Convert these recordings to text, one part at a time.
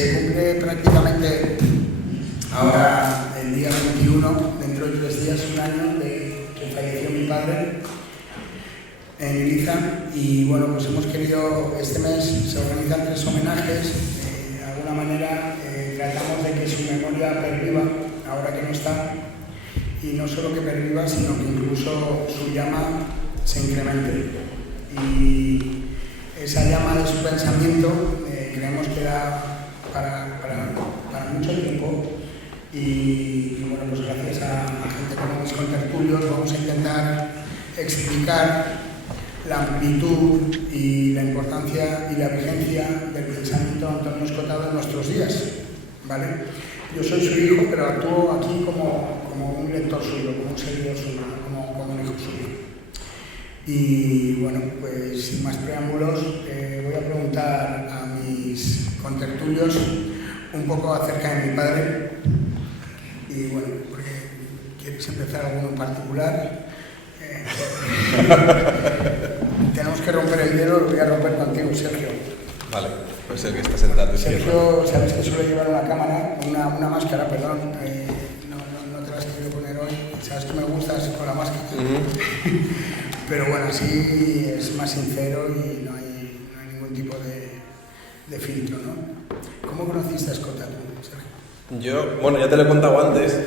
se cumple prácticamente ahora el día 21, dentro de 3 días, un año de que falleció mi padre en Ibiza, y bueno, pues hemos querido, este mes se organizan 3 homenajes, de alguna manera tratamos de que su memoria perviva, ahora que no está, y no solo que perviva, sino que incluso su llama se incremente. Y esa llama de su pensamiento creemos que da para mucho tiempo, y bueno, pues gracias a gente como mis contertulios vamos a intentar explicar la amplitud y la importancia y la vigencia del pensamiento de Antonio Escotado en nuestros días, ¿vale? Yo soy su hijo, pero actúo aquí como un lector suyo, como un seguidor suyo, como un hijo suyo. Y bueno, pues sin más preámbulos, voy a preguntar a mis contertulios un poco acerca de mi padre. Y bueno, porque ¿quieres empezar alguno en particular? Tenemos que romper el dedo, lo voy a romper contigo, Sergio. Vale, pues el que está sentado. Sergio, sabes que suele llevar una cámara, una máscara, perdón, no te la has querido poner hoy, sabes que me gustas con la máscara. Pero bueno, así es más sincero y no hay ningún tipo de filtro, ¿no? ¿Cómo conociste a Escotado, Sergio? Bueno, ya te lo he contado antes,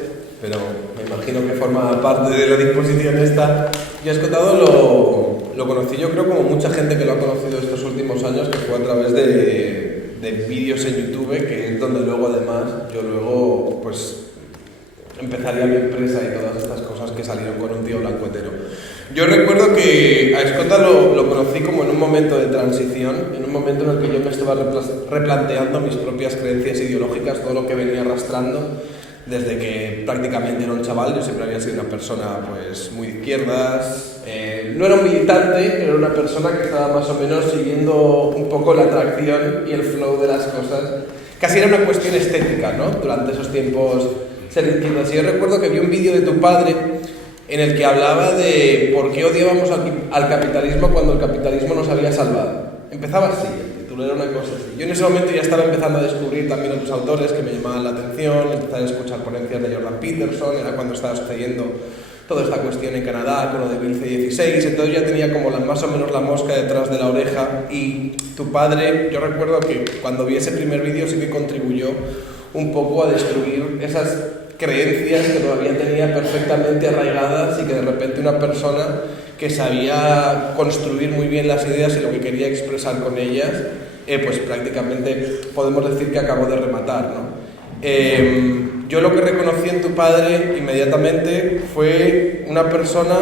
pero me imagino que forma parte de la disposición esta. Yo a Escotado lo conocí, yo creo, como mucha gente que lo ha conocido estos últimos años, que fue a través de vídeos en YouTube, que es donde luego, además, yo pues empezaría mi empresa y todas estas cosas que salieron con un tío blancuetero. Yo recuerdo que a Escota lo conocí como en un momento de transición, en un momento en el que yo me estaba replanteando mis propias creencias ideológicas, todo lo que venía arrastrando desde que prácticamente era un chaval. Yo siempre había sido una persona pues muy de izquierdas, no era un militante, pero era una persona que estaba más o menos siguiendo un poco la atracción y el flow de las cosas. Casi era una cuestión estética, ¿no? Durante esos tiempos ser de izquierdas. Y yo recuerdo que vi un vídeo de tu padre en el que hablaba de por qué odiábamos al capitalismo cuando el capitalismo nos había salvado. Empezaba así, el título era una cosa así. Yo en ese momento ya estaba empezando a descubrir también otros autores que me llamaban la atención, empezar a escuchar ponencias de Jordan Peterson, era cuando estaba sucediendo toda esta cuestión en Canadá con lo de Bill C-16, entonces ya tenía como más o menos la mosca detrás de la oreja. Y tu padre, yo recuerdo que cuando vi ese primer vídeo sí que contribuyó un poco a destruir esas creencias que todavía tenía perfectamente arraigadas, y que de repente una persona que sabía construir muy bien las ideas y lo que quería expresar con ellas, pues prácticamente podemos decir que acabó de rematar, ¿no? Yo lo que reconocí en tu padre inmediatamente fue una persona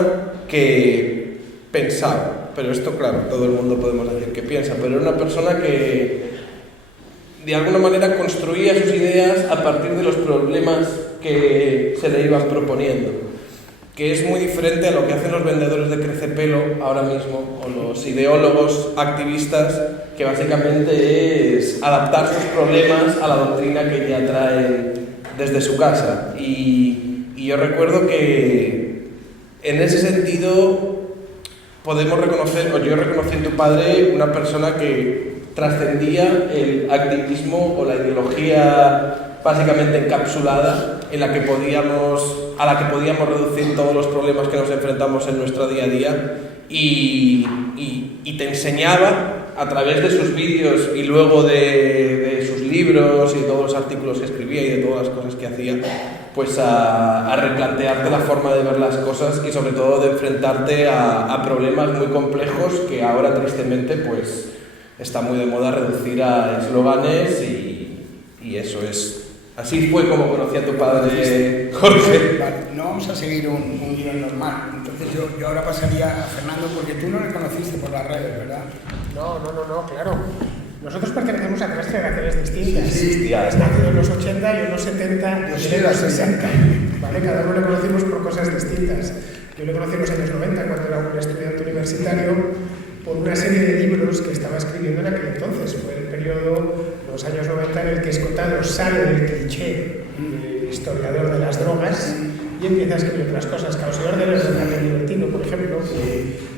que pensaba, pero esto claro, todo el mundo podemos decir que piensa, pero era una persona que de alguna manera construía sus ideas a partir de los problemas que se le iban proponiendo, que es muy diferente a lo que hacen los vendedores de crecepelo ahora mismo, o los ideólogos activistas, que básicamente es adaptar sus problemas a la doctrina que ya traen desde su casa. Y yo recuerdo que en ese sentido podemos reconocer, o yo reconocí en tu padre una persona que trascendía el activismo o la ideología básicamente encapsulada a la que podíamos reducir todos los problemas que nos enfrentamos en nuestro día a día, y te enseñaba a través de sus vídeos y luego de sus libros y todos los artículos que escribía y de todas las cosas que hacía, pues a replantearte la forma de ver las cosas, y sobre todo de enfrentarte a problemas muy complejos que ahora tristemente pues está muy de moda reducir a eslóganes, y eso es. Así fue como conocí a tu padre, Jorge. Vale, no vamos a seguir un guión normal. Entonces yo ahora pasaría a Fernando, porque tú no le conociste por las redes, ¿verdad? No, claro. Nosotros pertenecemos a 3 generaciones distintas. Sí, has nacido en los 80, yo en los 70, yo soy de los 60. ¿Vale? Cada uno le conocimos por cosas distintas. Yo le conocí en los años 90, cuando era un estudiante universitario, por una serie de libros que estaba escribiendo en aquel entonces. Fue el periodo, los años 90, en el que Escotado sale del cliché del historiador de las drogas y empieza a escribir otras cosas. Caos y órdenes del Carmen Libertino, por ejemplo,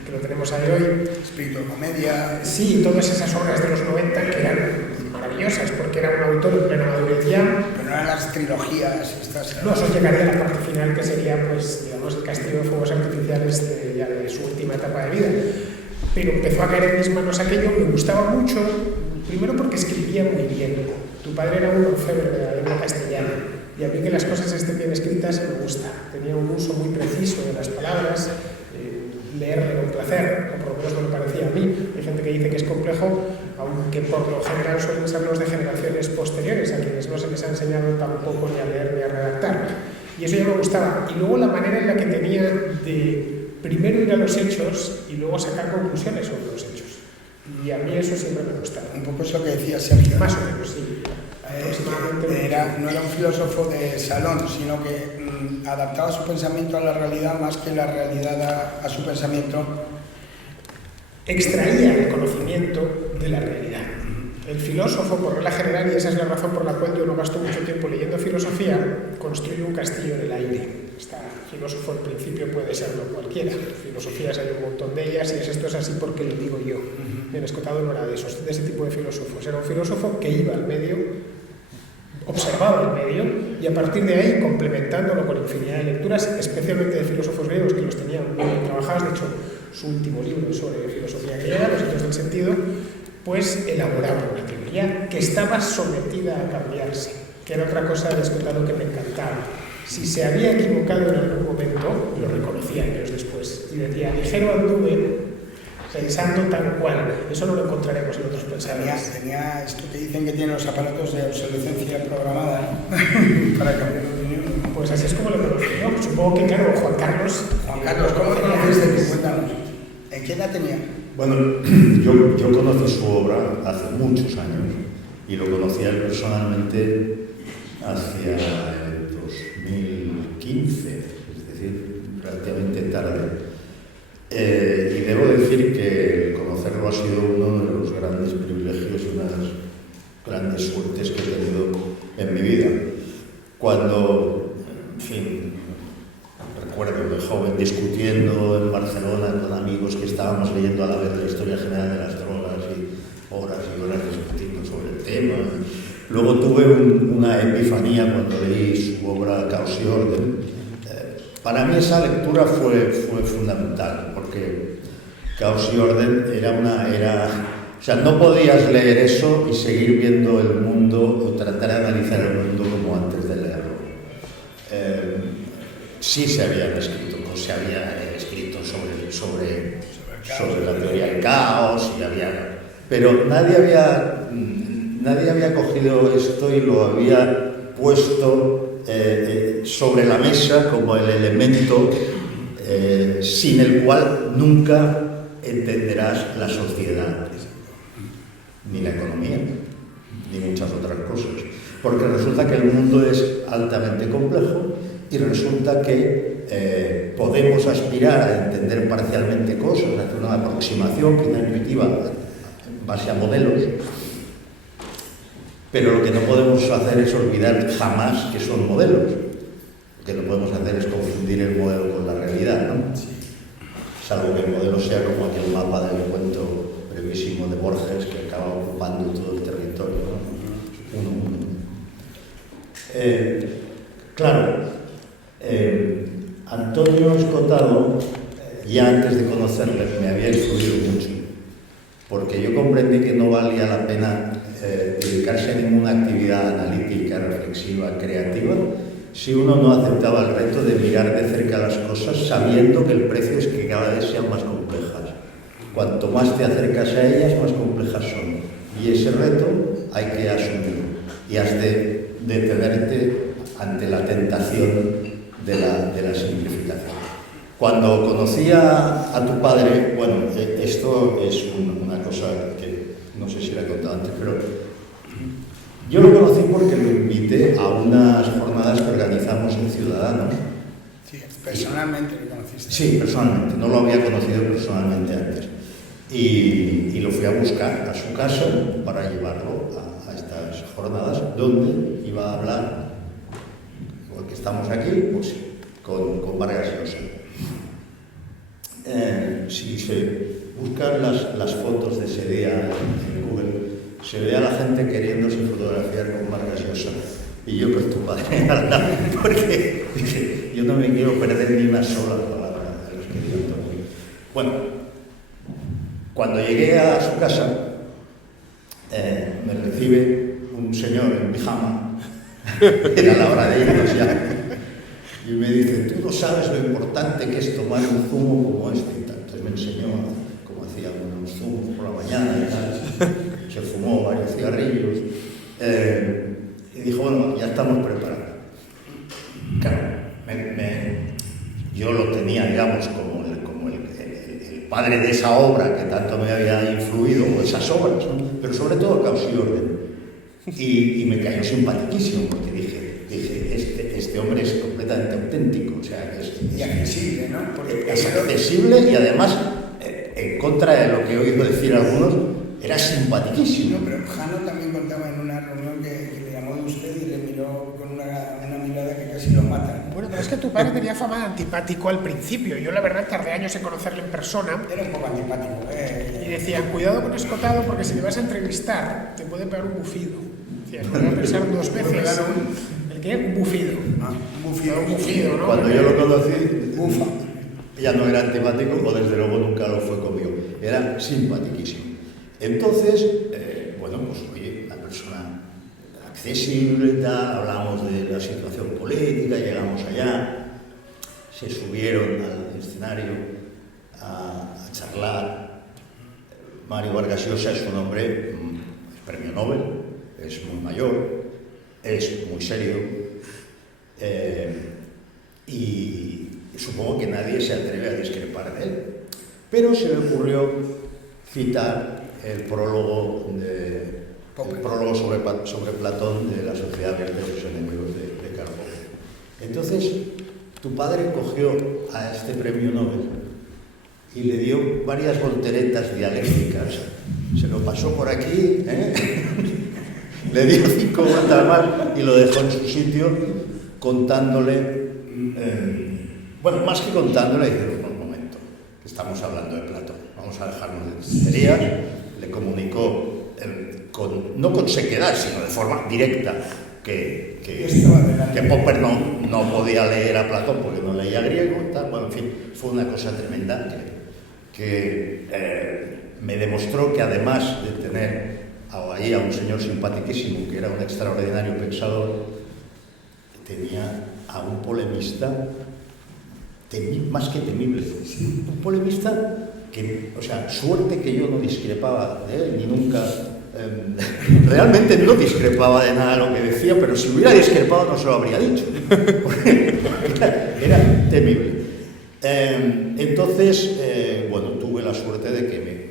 que lo tenemos ahí hoy. Espíritu de comedia. Sí, todas esas obras de los 90 que eran maravillosas, porque era un autor trilogías, estas... No, eso llegaría a la parte final, que sería, pues, digamos, el castillo de fuegos artificiales ya de su última etapa de vida. Pero empezó a caer en mis manos aquello, me gustaba mucho, primero porque escribía muy bien. Tu padre era un orfebre de la lengua castellana, y a mí que las cosas estén bien escritas me gusta. Tenía un uso muy preciso de las palabras, leerle con placer, o por lo menos me lo parecía a mí. Hay gente que dice que es complejo, aunque por lo general suelen ser los de generaciones posteriores, a quienes no se les ha enseñado tampoco ni a leer ni a redactar. Y eso ya me gustaba. Y luego la manera en la que tenía de primero ir a los hechos y luego sacar conclusiones sobre los hechos. Y a mí eso siempre me gustaba. Un poco eso que decía Sergio. Más o menos, sí. No era un filósofo de salón, sino que adaptaba su pensamiento a la realidad más que la realidad a su pensamiento. Extraía el conocimiento de la realidad. El filósofo, por regla general, y esa es la razón por la cual yo no gasto mucho tiempo leyendo filosofía, construye un castillo en el aire. Este filósofo, en principio, puede serlo cualquiera. Filosofías hay un montón de ellas, y esto es así porque lo digo yo. Bien, Escotado no era de ese tipo de filósofos. Era un filósofo que iba al medio, observaba el medio, y a partir de ahí, complementándolo con infinidad de lecturas, especialmente de filósofos griegos que los tenían muy bien trabajados. De hecho, su último libro sobre filosofía griega, Los hechos del sentido, pues elaboraba una teoría que estaba sometida a cambiarse, que era otra cosa de Escotado que me encantaba. Si se había equivocado en algún momento, lo reconocía años después y decía, ligero anduve pensando tal cual. Eso no lo encontraremos en otros pensadores. Tenía esto que dicen que tiene los aparatos de obsolescencia programada, ¿no? Para cambiar de opinión. Pues así es como lo conocí yo. Supongo que, claro, Juan Carlos, ¿cómo conociste? Cuéntanos. ¿En qué edad tenía? Bueno, yo conocí su obra hace muchos años y lo conocí a él personalmente hacia el 2015, es decir, relativamente tarde. Y debo decir que conocerlo ha sido uno de los grandes privilegios y unas grandes suertes que he tenido en mi vida. Cuando, en fin, recuerdo de joven discutiendo en Barcelona con amigos que estábamos leyendo a la vez la historia general de las drogas y horas discutiendo sobre el tema. Luego tuve una epifanía cuando leí su obra Caos y Orden. Para mí esa lectura fue fundamental, porque Caos y Orden o sea, no podías leer eso y seguir viendo el mundo o tratar de analizar el mundo como antes de leerlo. Sí se había escrito sobre la teoría del caos, pero nadie había cogido esto y lo había puesto sobre la mesa como el elemento sin el cual nunca entenderás la sociedad, ni la economía, ni muchas otras cosas. Porque resulta que el mundo es altamente complejo y resulta que podemos aspirar a entender parcialmente cosas, hacer una aproximación que es intuitiva en base a modelos, pero lo que no podemos hacer es olvidar jamás que son modelos. Lo que no podemos hacer es confundir el modelo con la realidad, ¿no? Salvo que el modelo sea como aquel mapa del cuento brevísimo de Borges que acaba ocupando todo el territorio, ¿no? Uno. Claro, Antonio Escotado, ya antes de conocerle, me había influido mucho, porque yo comprendí que no valía la pena dedicarse a ninguna actividad analítica, reflexiva, creativa, si uno no aceptaba el reto de mirar de cerca las cosas sabiendo que el precio es que cada vez sean más complejas. Cuanto más te acercas a ellas, más complejas son. Y ese reto hay que asumirlo. Y has de detenerte ante la tentación de la simplificación. Cuando conocí a tu padre, bueno, esto es una cosa que no sé si la he contado antes, pero yo lo conocí porque lo invité a unas jornadas que organizamos en Ciudadanos. Sí, personalmente lo conociste. Sí, personalmente, no lo había conocido personalmente antes. Y lo fui a buscar a su casa para llevarlo a estas jornadas, donde iba a hablar, porque estamos aquí, pues con Vargas Llosa. Si se buscan las fotos de ese día en Google, se ve a la gente queriéndose fotografiar con Vargas Llosa. Y yo con tu padre al lado, porque dije, yo no me quiero perder ni una sola palabra de los que digo Antonio. Bueno, cuando llegué a su casa, me recibe un señor en pijama, era la hora de irnos ya, y me dice, tú no sabes lo importante que es tomar un zumo como este y tal. Entonces me enseñó cómo hacía unos zumos por la mañana y tal, se fumó varios cigarrillos, y dijo, bueno, ya estamos preparados. Claro, yo lo tenía, digamos, como el padre de esa obra que tanto me había influido, o esas obras, ¿no? Pero sobre todo Caos y Orden. Y me cayó simpaticísimo, porque dije, este hombre es completamente auténtico, o sea, que Y accesible, ¿no? Porque es accesible y además, en contra de lo que he oído decir algunos, era simpaticísimo. No, pero Jano también contaba en una reunión que le llamó de usted y le miró con una mirada que casi lo mata. Bueno, pero es que tu padre tenía fama de antipático al principio. Yo, la verdad, tardé años en conocerle en persona. Era un poco antipático. Y decían, cuidado con Escotado, porque si le vas a entrevistar, te puede pegar un bufido. Decían, voy a pensar dos veces. ¿El qué? Un bufido. Un bufido, ¿no? Cuando yo lo conocí, Bufa. ya no era antipático, o desde luego nunca lo fue conmigo. Era simpaticísimo. Entonces, bueno, pues oye, la persona accesible, tal, hablamos de la situación política, llegamos allá, se subieron al escenario a charlar. Mario Vargas Llosa es un hombre, es premio Nobel, es muy mayor, es muy serio, y supongo que nadie se atreve a discrepar de él. Pero se le ocurrió citar el prólogo sobre Platón de la Sociedad Abierta de los Enemigos de Karl Popper. Entonces, tu padre cogió a este premio Nobel y le dio varias volteretas dialécticas. Se lo pasó por aquí, le dio 5 vueltas más y lo dejó en su sitio contándole, bueno, más que contándole, dice, un momento, que estamos hablando de Platón, vamos a dejarnos de tonterías. Le comunicó, no con sequedad, sino de forma directa, que Popper no podía leer a Platón porque no leía griego y tal. Bueno, en fin, fue una cosa tremenda que me demostró que además de tener ahí a un señor simpaticísimo, que era un extraordinario pensador, tenía a un polemista más que temible, un polemista que, o sea, suerte que yo no discrepaba de él, ni nunca, realmente no discrepaba de nada de lo que decía, pero si hubiera discrepado no se lo habría dicho, era temible. Entonces, bueno, tuve la suerte de que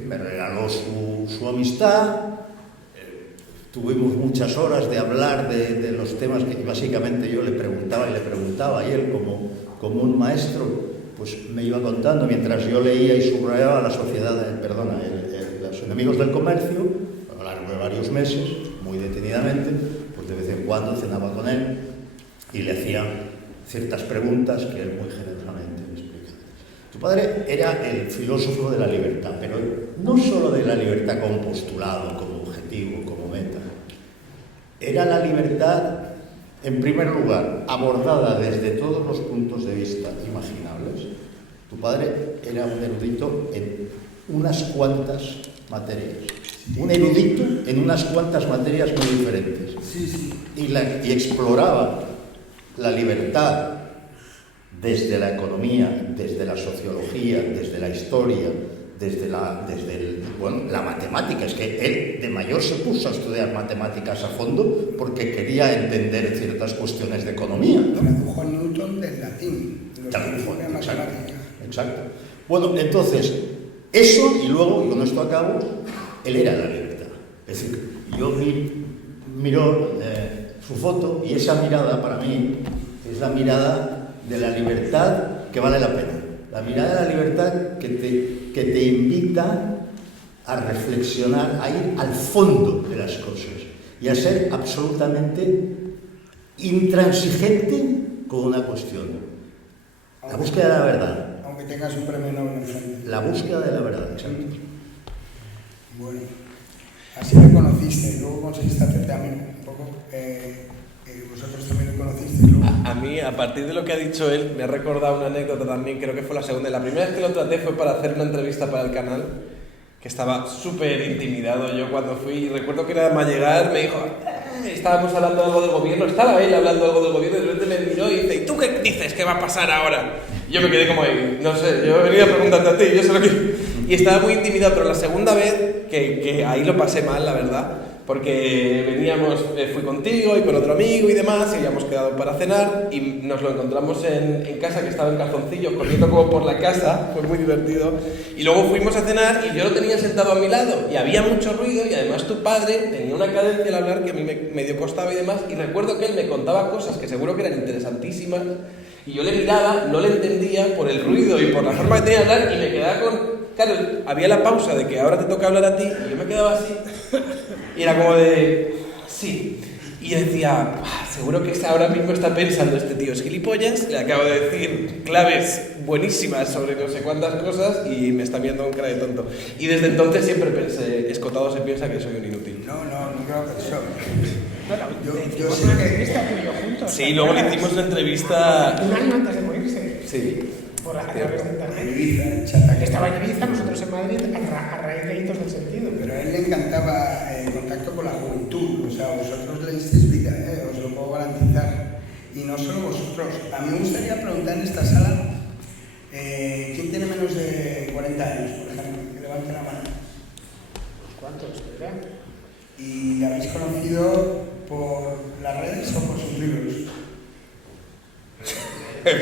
me regaló su amistad. Tuvimos muchas horas de hablar de los temas que básicamente yo le preguntaba y él como un maestro pues me iba contando mientras yo leía y subrayaba los Enemigos del Comercio a lo largo de varios meses, muy detenidamente, pues de vez en cuando cenaba con él y le hacía ciertas preguntas que él muy generosamente me explicaba. Tu padre era el filósofo de la libertad, pero no solo de la libertad como postulado, como objetivo, como meta. Era la libertad, en primer lugar, abordada desde todos los puntos de vista imaginables. Tu padre era un erudito en unas cuantas materias. Un erudito en unas cuantas materias muy diferentes. Y exploraba la libertad desde la economía, desde la sociología, desde la historia, desde la matemática. Es que él de mayor se puso a estudiar matemáticas a fondo porque quería entender ciertas cuestiones de economía, ¿no? Tradujo a Newton del latín. Exacto. Bueno, entonces, eso, y luego, con esto acabo, él era la libertad. Es decir, yo miro su foto y esa mirada para mí es la mirada de la libertad que vale la pena. La mirada de la libertad que te invita a reflexionar, a ir al fondo de las cosas y a ser absolutamente intransigente con una cuestión. La búsqueda de la verdad. Aunque tengas un premio Nobel enfrente. La búsqueda de la verdad, exacto. Bueno, así lo conociste, luego conseguiste hacerte amigo un poco, vosotros también lo conocisteis luego. A mí, a partir de lo que ha dicho él, me ha recordado una anécdota también, creo que fue la segunda. La primera vez que lo traté fue para hacer una entrevista para el canal, que estaba súper intimidado yo cuando fui, y recuerdo que nada más llegar me dijo, estábamos hablando algo del gobierno, estaba él hablando algo del gobierno, y de repente me miró y dice, ¿y tú qué dices? ¿Qué va a pasar ahora? Y yo me quedé como ahí, no sé, yo he venido a preguntarte a ti, yo sé lo que... Y estaba muy intimidado, pero la segunda vez, que ahí lo pasé mal, la verdad, porque veníamos, fui contigo y con otro amigo y demás, y habíamos quedado para cenar, y nos lo encontramos en casa, que estaba en calzoncillos, corriendo como por la casa, fue muy divertido, y luego fuimos a cenar y yo lo tenía sentado a mi lado, y había mucho ruido, y además tu padre tenía una cadencia al hablar que a mí me medio costaba y demás, y recuerdo que él me contaba cosas que seguro que eran interesantísimas, y yo le miraba, no le entendía por el ruido y por la forma que tenía de hablar, y me quedaba con... Claro, había la pausa de que ahora te toca hablar a ti, y yo me quedaba así, y era como de... sí. Y yo decía, seguro que ahora mismo está pensando este tío es gilipollas, le acabo de decir claves buenísimas sobre no sé cuántas cosas y me está viendo con cara de tonto. Y desde entonces siempre pensé, Escotado se piensa que soy un inútil. No creo que eso. Yo sé que entrevista tú y yo juntos. Sí, luego le hicimos una entrevista... Un año antes de morirse. Sí. Por a través de internet. En Ibiza, Chata. Estaba en Ibiza, nosotros en Madrid, a raíz de Hitos del Sentido. Pero a él le encantaba el contacto con la juventud, o sea, vosotros le disteis vida, os lo puedo garantizar. Y no solo vosotros. A mí me gustaría preguntar en esta sala, ¿quién tiene menos de 40 años, por ejemplo? Que levante la mano. ¿Cuántos? ¿Verdad? ¿Y la habéis conocido por las redes o por sus libros? Por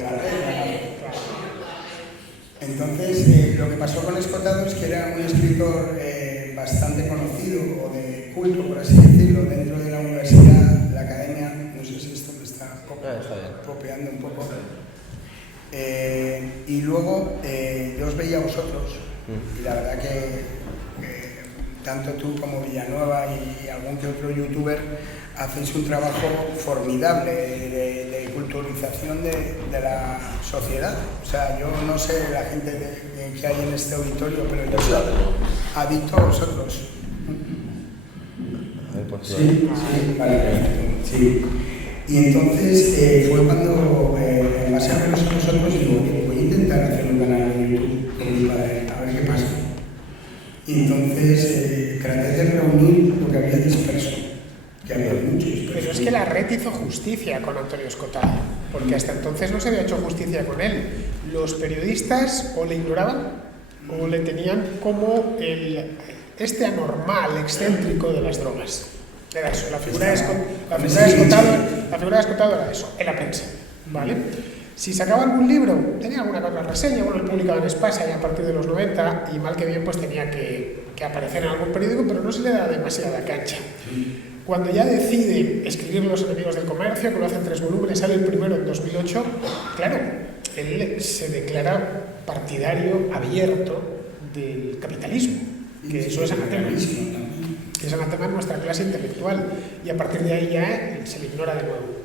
las redes, claro. Entonces, lo que pasó con Escotado es que era un escritor bastante conocido, o de culto, por así decirlo, dentro de la universidad, la academia, no sé si esto me está copiando un poco. Y luego yo os veía a vosotros, y la verdad que tanto tú como Villanueva y algún que otro youtuber hacéis un trabajo formidable de culturización de la sociedad. O sea, yo no sé la gente que hay en este auditorio, pero yo soy adicto a vosotros. Sí, vale, sí. Y entonces fue cuando, en base a vernos a nosotros, digo, voy a intentar hacer un canal de YouTube con mi padre, a ver qué pasa. Y entonces traté de reunir lo que había disperso, que había mucho disperso. Pero es que la red hizo justicia con Antonio Escotado, porque hasta entonces no se había hecho justicia con él. Los periodistas o le ignoraban o le tenían como este anormal, excéntrico de las drogas. Era eso, la figura de Escotado era eso, en la prensa, ¿vale? Si sacaba algún libro, tenía alguna otra reseña, bueno, él publicaba en Espasa ya a partir de los 90 y mal que bien pues tenía que aparecer en algún periódico, pero no se le daba demasiada cancha. Cuando ya decide escribir Los enemigos del comercio, que lo hace en 3 volúmenes, sale el primero en 2008, claro, él se declara partidario abierto del capitalismo, que eso es anatema. Es anatema en nuestra clase intelectual y a partir de ahí ya se le ignora de nuevo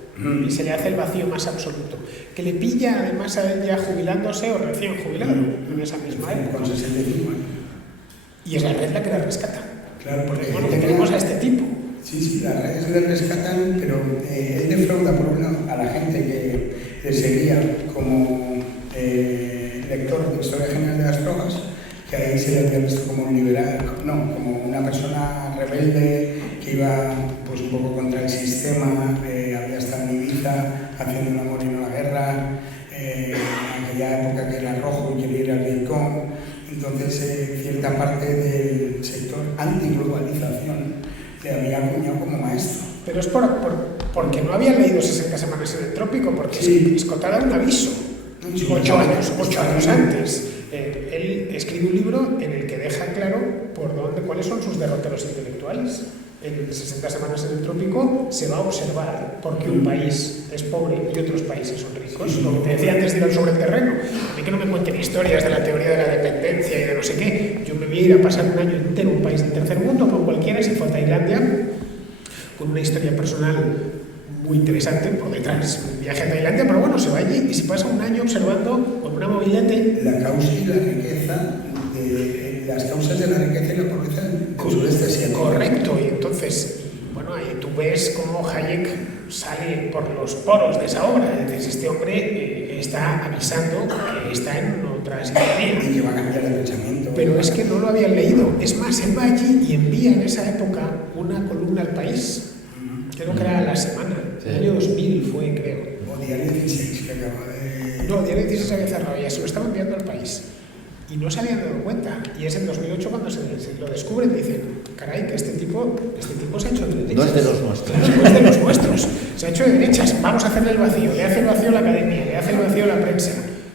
y se le hace el vacío más absoluto, que le pilla además a él ya jubilándose o recién jubilado en esa misma época. Con 65 años. Y es la red la que la rescata. Claro, porque bueno, que tenemos a este tipo. Sí, las redes le rescatan, pero él defrauda por un lado a la gente que le seguía como lector de Historia General de las Drogas, que ahí se le había visto como un liberal, no, como una persona rebelde que iba pues un poco contra el sistema, había estado en Ibiza haciendo el amor y no la guerra, en aquella época que era rojo y quería ir al Vietcong. Entonces cierta parte del sector antiglobalización le había acuñado como maestro. Pero es porque no había leído 60 semanas en el trópico, porque sí. Escotado era un aviso. 8 años antes. Él escribe un libro en el que deja claro cuáles son sus derroteros intelectuales. En 60 semanas en el trópico se va a observar por qué un país es pobre y otros países son ricos. Lo que te decía antes de ir sobre el terreno. A mí que no me cuenten historias de la teoría de la dependencia y de no sé qué. Yo me voy a ir a pasar un año entero en un país del tercer mundo con cualquiera, si fue a Tailandia, con una historia personal muy interesante por detrás, un viaje a Tailandia, pero bueno, se va allí y se pasa un año observando con una mobilete la causa y la riqueza, las causas de la riqueza y la pobreza sudeste asiático. Correcto, y entonces, bueno, ahí tú ves cómo Hayek sale por los poros de esa obra. Es decir, este hombre está avisando que está en otra sintonía. Y que va a cambiar de pensamiento. Pero es que no lo habían leído. Es más, él va allí y envía en esa época una columna al País. Creo que era La Semana. Sí. El año 2000 fue, creo. O Diario 16, que acaba de... No, Diario 16 había cerrado ya, se lo estaba enviando al País. Y no se habían dado cuenta. Y es en 2008 cuando se lo descubren y dicen, caray, que este tipo se ha hecho de derechas. No es de los nuestros. No es de los nuestros. Se ha hecho de derechas. Vamos a hacerle el vacío. Le hace el vacío a la academia, le hace el vacío a la prensa.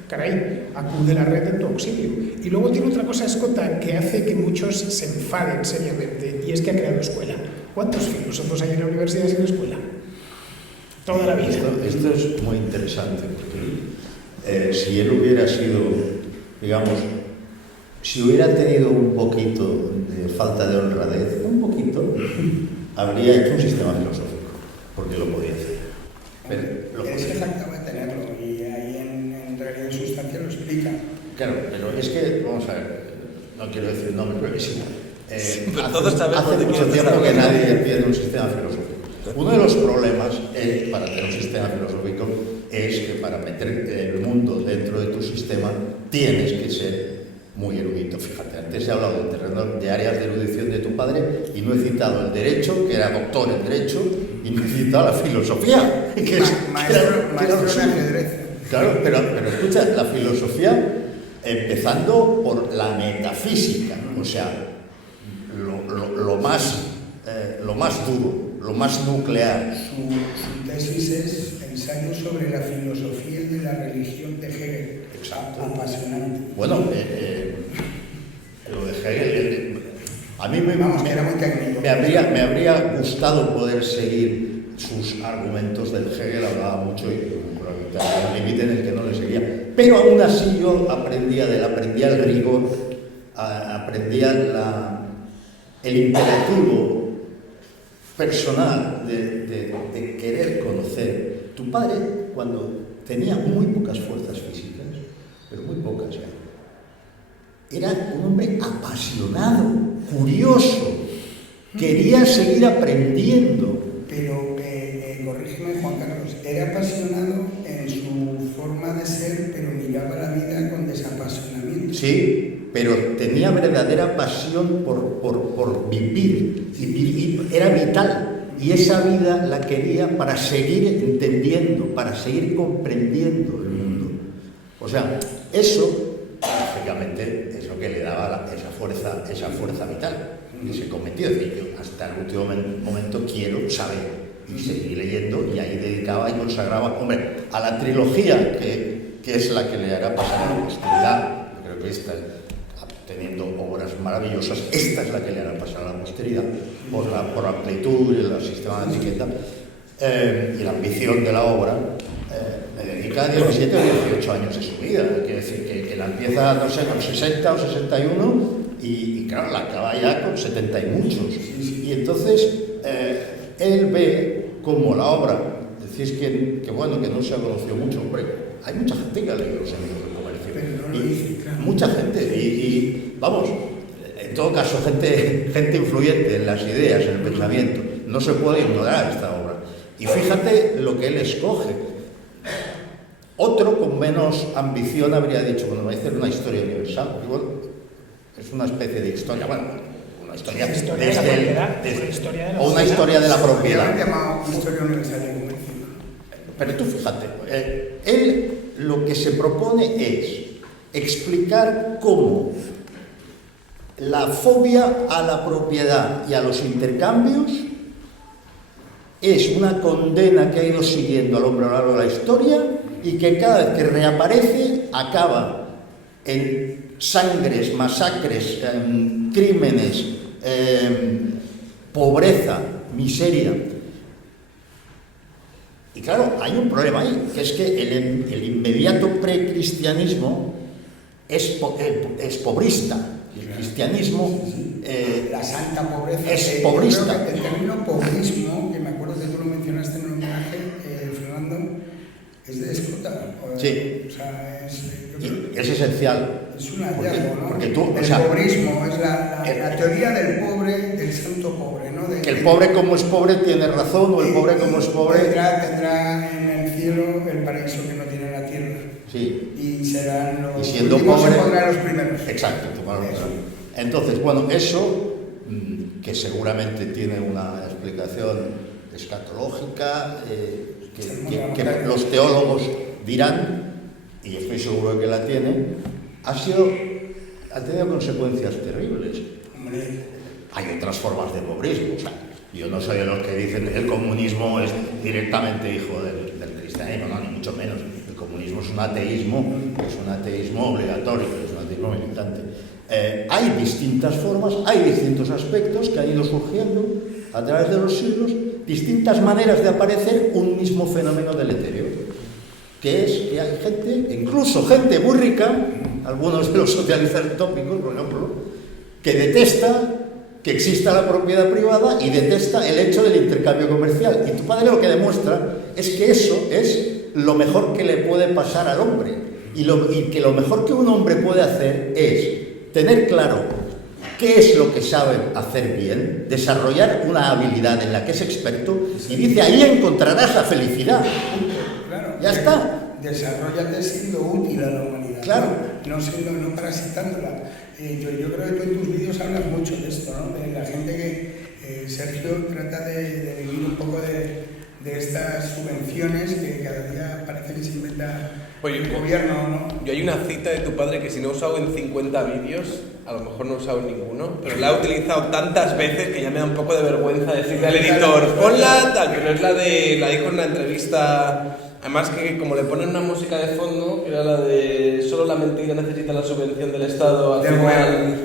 Caray, acude la red en tu auxilio. Y luego tiene otra cosa escota que hace que muchos se enfaden seriamente, y es que ha creado escuela. ¿Cuántos filósofos hay en la universidad sin escuela? Toda la vida. Esto es muy interesante, porque si él hubiera sido, digamos, si hubiera tenido un poquito de falta de honradez, un poquito, habría hecho un sistema filosófico, porque lo podía hacer. Pero lo Es podía que hacer. faltaba tenerlo, y ahí en realidad en sustancia lo explica. Claro, pero es que, vamos a ver, no quiero decir nombres, pero es igual. Pero todos sabemos hace de mucho quién tiempo está que hablando. nadie pierde un sistema filosófico. Uno de los problemas para tener un sistema filosófico es que para meter el mundo dentro de tu sistema tienes que ser muy erudito. Fíjate, antes he hablado de áreas de erudición de tu padre y no he citado el derecho, que era doctor en derecho, y no he citado la filosofía, que es Maestro de ajedrez. Claro, pero escucha, la filosofía, empezando por la metafísica, o sea, lo más duro, lo más nuclear. Su tesis es ensayo sobre la filosofía de la religión de Hegel. Exacto. Apasionante. Bueno, lo de Hegel, a mí Vamos, que era muy técnico. me habría gustado poder seguir sus argumentos del Hegel, hablaba mucho y probablemente había un límite en el que no le seguía. Pero aún así yo aprendía el rigor, aprendía el imperativo personal de querer conocer. Tu padre, cuando tenía muy pocas fuerzas físicas, pero muy pocas ya, era un hombre apasionado, curioso, quería seguir aprendiendo. Pero, corrígeme, Juan Carlos, era apasionado en su forma de ser, pero miraba la vida con desapasionamiento. Sí, pero tenía verdadera pasión por vivir, y era vital. Y esa vida la quería para seguir entendiendo, para seguir comprendiendo el mundo. O sea, eso, lógicamente, es lo que le daba esa fuerza vital. Y se cometió, es decir, yo hasta el último momento quiero saber. Y seguí leyendo, y ahí dedicaba y consagraba, hombre, a la trilogía, que es la que le hará pasar a la posteridad. Yo creo que esta, teniendo obras maravillosas, esta es la que le hará pasar a la posteridad, por la amplitud y el sistema de etiqueta y la ambición de la obra. Me dedica 17 o 18 años de su vida, quiere decir que la empieza, no sé, con 60 o 61 y claro, la acaba ya con 70 y muchos. Y entonces él ve como la obra, decís que bueno, que no se ha conocido mucho, hombre, hay mucha gente que ha leído los amigos del comercio. Pero no lo dice, claro. Mucha gente, y vamos, en todo caso, gente influyente en las ideas, en el pensamiento. No se puede ignorar esta obra. Y fíjate lo que él escoge. Otro con menos ambición habría dicho, bueno, va a hacer una historia universal. Y bueno, es una especie de historia, bueno, una historia Una historia desde de la el- propiedad, desde- una historia de la o una historia de la Podrían propiedad. llamado historia universal de comercio. Pero tú fíjate, él lo que se propone es explicar cómo la fobia a la propiedad y a los intercambios es una condena que ha ido siguiendo al hombre a lo largo de la historia y que cada vez que reaparece acaba en sangres, masacres, crímenes, pobreza, miseria. Y claro, hay un problema ahí, que es que el inmediato precristianismo es pobrista. El cristianismo La santa pobreza. es Yo pobrista. creo que el término pobrismo, que me acuerdo que tú lo mencionaste en el homenaje, Fernando, es de Escota. Sí. O sea, Y es esencial. Es un hallazgo, ¿no? Porque tú, el pobrismo es la teoría del pobre, del santo pobre, ¿no? Que el pobre como es pobre tiene razón, o el pobre como es pobre... Tendrá en el cielo el paraíso que no tiene la tierra. Sí. Y serán los y siendo últimos pobre, se pondrán los primeros. Exacto. Entonces, bueno, eso, que seguramente tiene una explicación escatológica, que los teólogos dirán, y estoy seguro de que la tienen, ha tenido consecuencias terribles. Hay otras formas de pobrismo. O sea, yo no soy de los que dicen el comunismo es directamente hijo del cristianismo, no, ni mucho menos. El comunismo es un ateísmo obligatorio, es un ateísmo militante. Hay distintas formas, hay distintos aspectos que han ido surgiendo a través de los siglos, distintas maneras de aparecer un mismo fenómeno deletéreo, que es que hay gente, incluso gente muy rica, algunos de los socialistas utópicos, por ejemplo, que detesta que exista la propiedad privada y detesta el hecho del intercambio comercial. Y tu padre lo que demuestra es que eso es lo mejor que le puede pasar al hombre, y que lo mejor que un hombre puede hacer es tener claro qué es lo que sabe hacer bien, desarrollar una habilidad en la que es experto, y dice, ahí encontrarás la felicidad. Claro, ya está. Desarrollate siendo útil a la humanidad. Claro. No parasitándola. Yo creo que tú en tus vídeos hablas mucho de esto, ¿no? De la gente que Sergio trata de vivir un poco de estas subvenciones que cada día parece que se inventa el gobierno, ¿no? Yo hay una cita de tu padre que si no he usado en 50 vídeos, a lo mejor no he usado en ninguno, pero la he utilizado tantas veces que ya me da un poco de vergüenza decirle al editor, ponla, tal, que no es la dijo en una entrevista, además que como le ponen una música de fondo, que era la de solo la mentira necesita la subvención del Estado, al final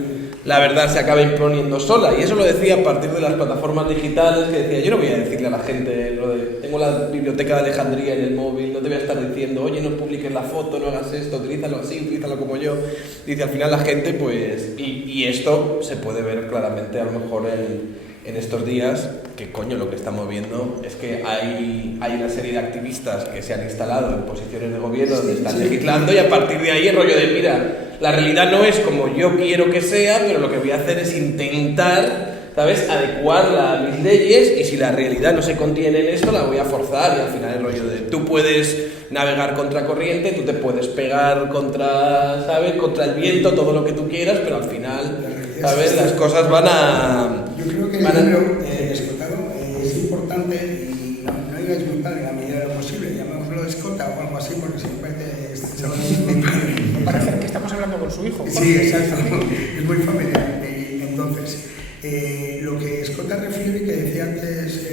la verdad se acaba imponiendo sola, y eso lo decía a partir de las plataformas digitales, que decía, yo no voy a decirle a la gente lo de, tengo la biblioteca de Alejandría en el móvil, no te voy a estar diciendo, oye, no publiques la foto, no hagas esto, utilízalo así, utilízalo como yo. Dice, al final la gente, pues, y esto se puede ver claramente a lo mejor en estos días, que coño, lo que estamos viendo es que hay una serie de activistas que se han instalado en posiciones de gobierno donde están legislando, y a partir de ahí el rollo de, mira, la realidad no es como yo quiero que sea, pero lo que voy a hacer es intentar, ¿sabes?, adecuarla a mis leyes, y si la realidad no se contiene en esto, la voy a forzar. Y al final el rollo de, tú puedes navegar contra corriente, tú te puedes pegar contra, ¿sabes?, contra el viento, todo lo que tú quieras, pero al final, ¿sabes?, las cosas van a... Yo creo que el libro escotado es importante, y no digáis muy padre en la medida de lo posible, llamémoslo escota o algo así, porque siempre este chaval es muy padre. Parece que estamos hablando con su hijo. Sí, exacto, es muy familiar. Entonces, lo que Escota refiere, que decía antes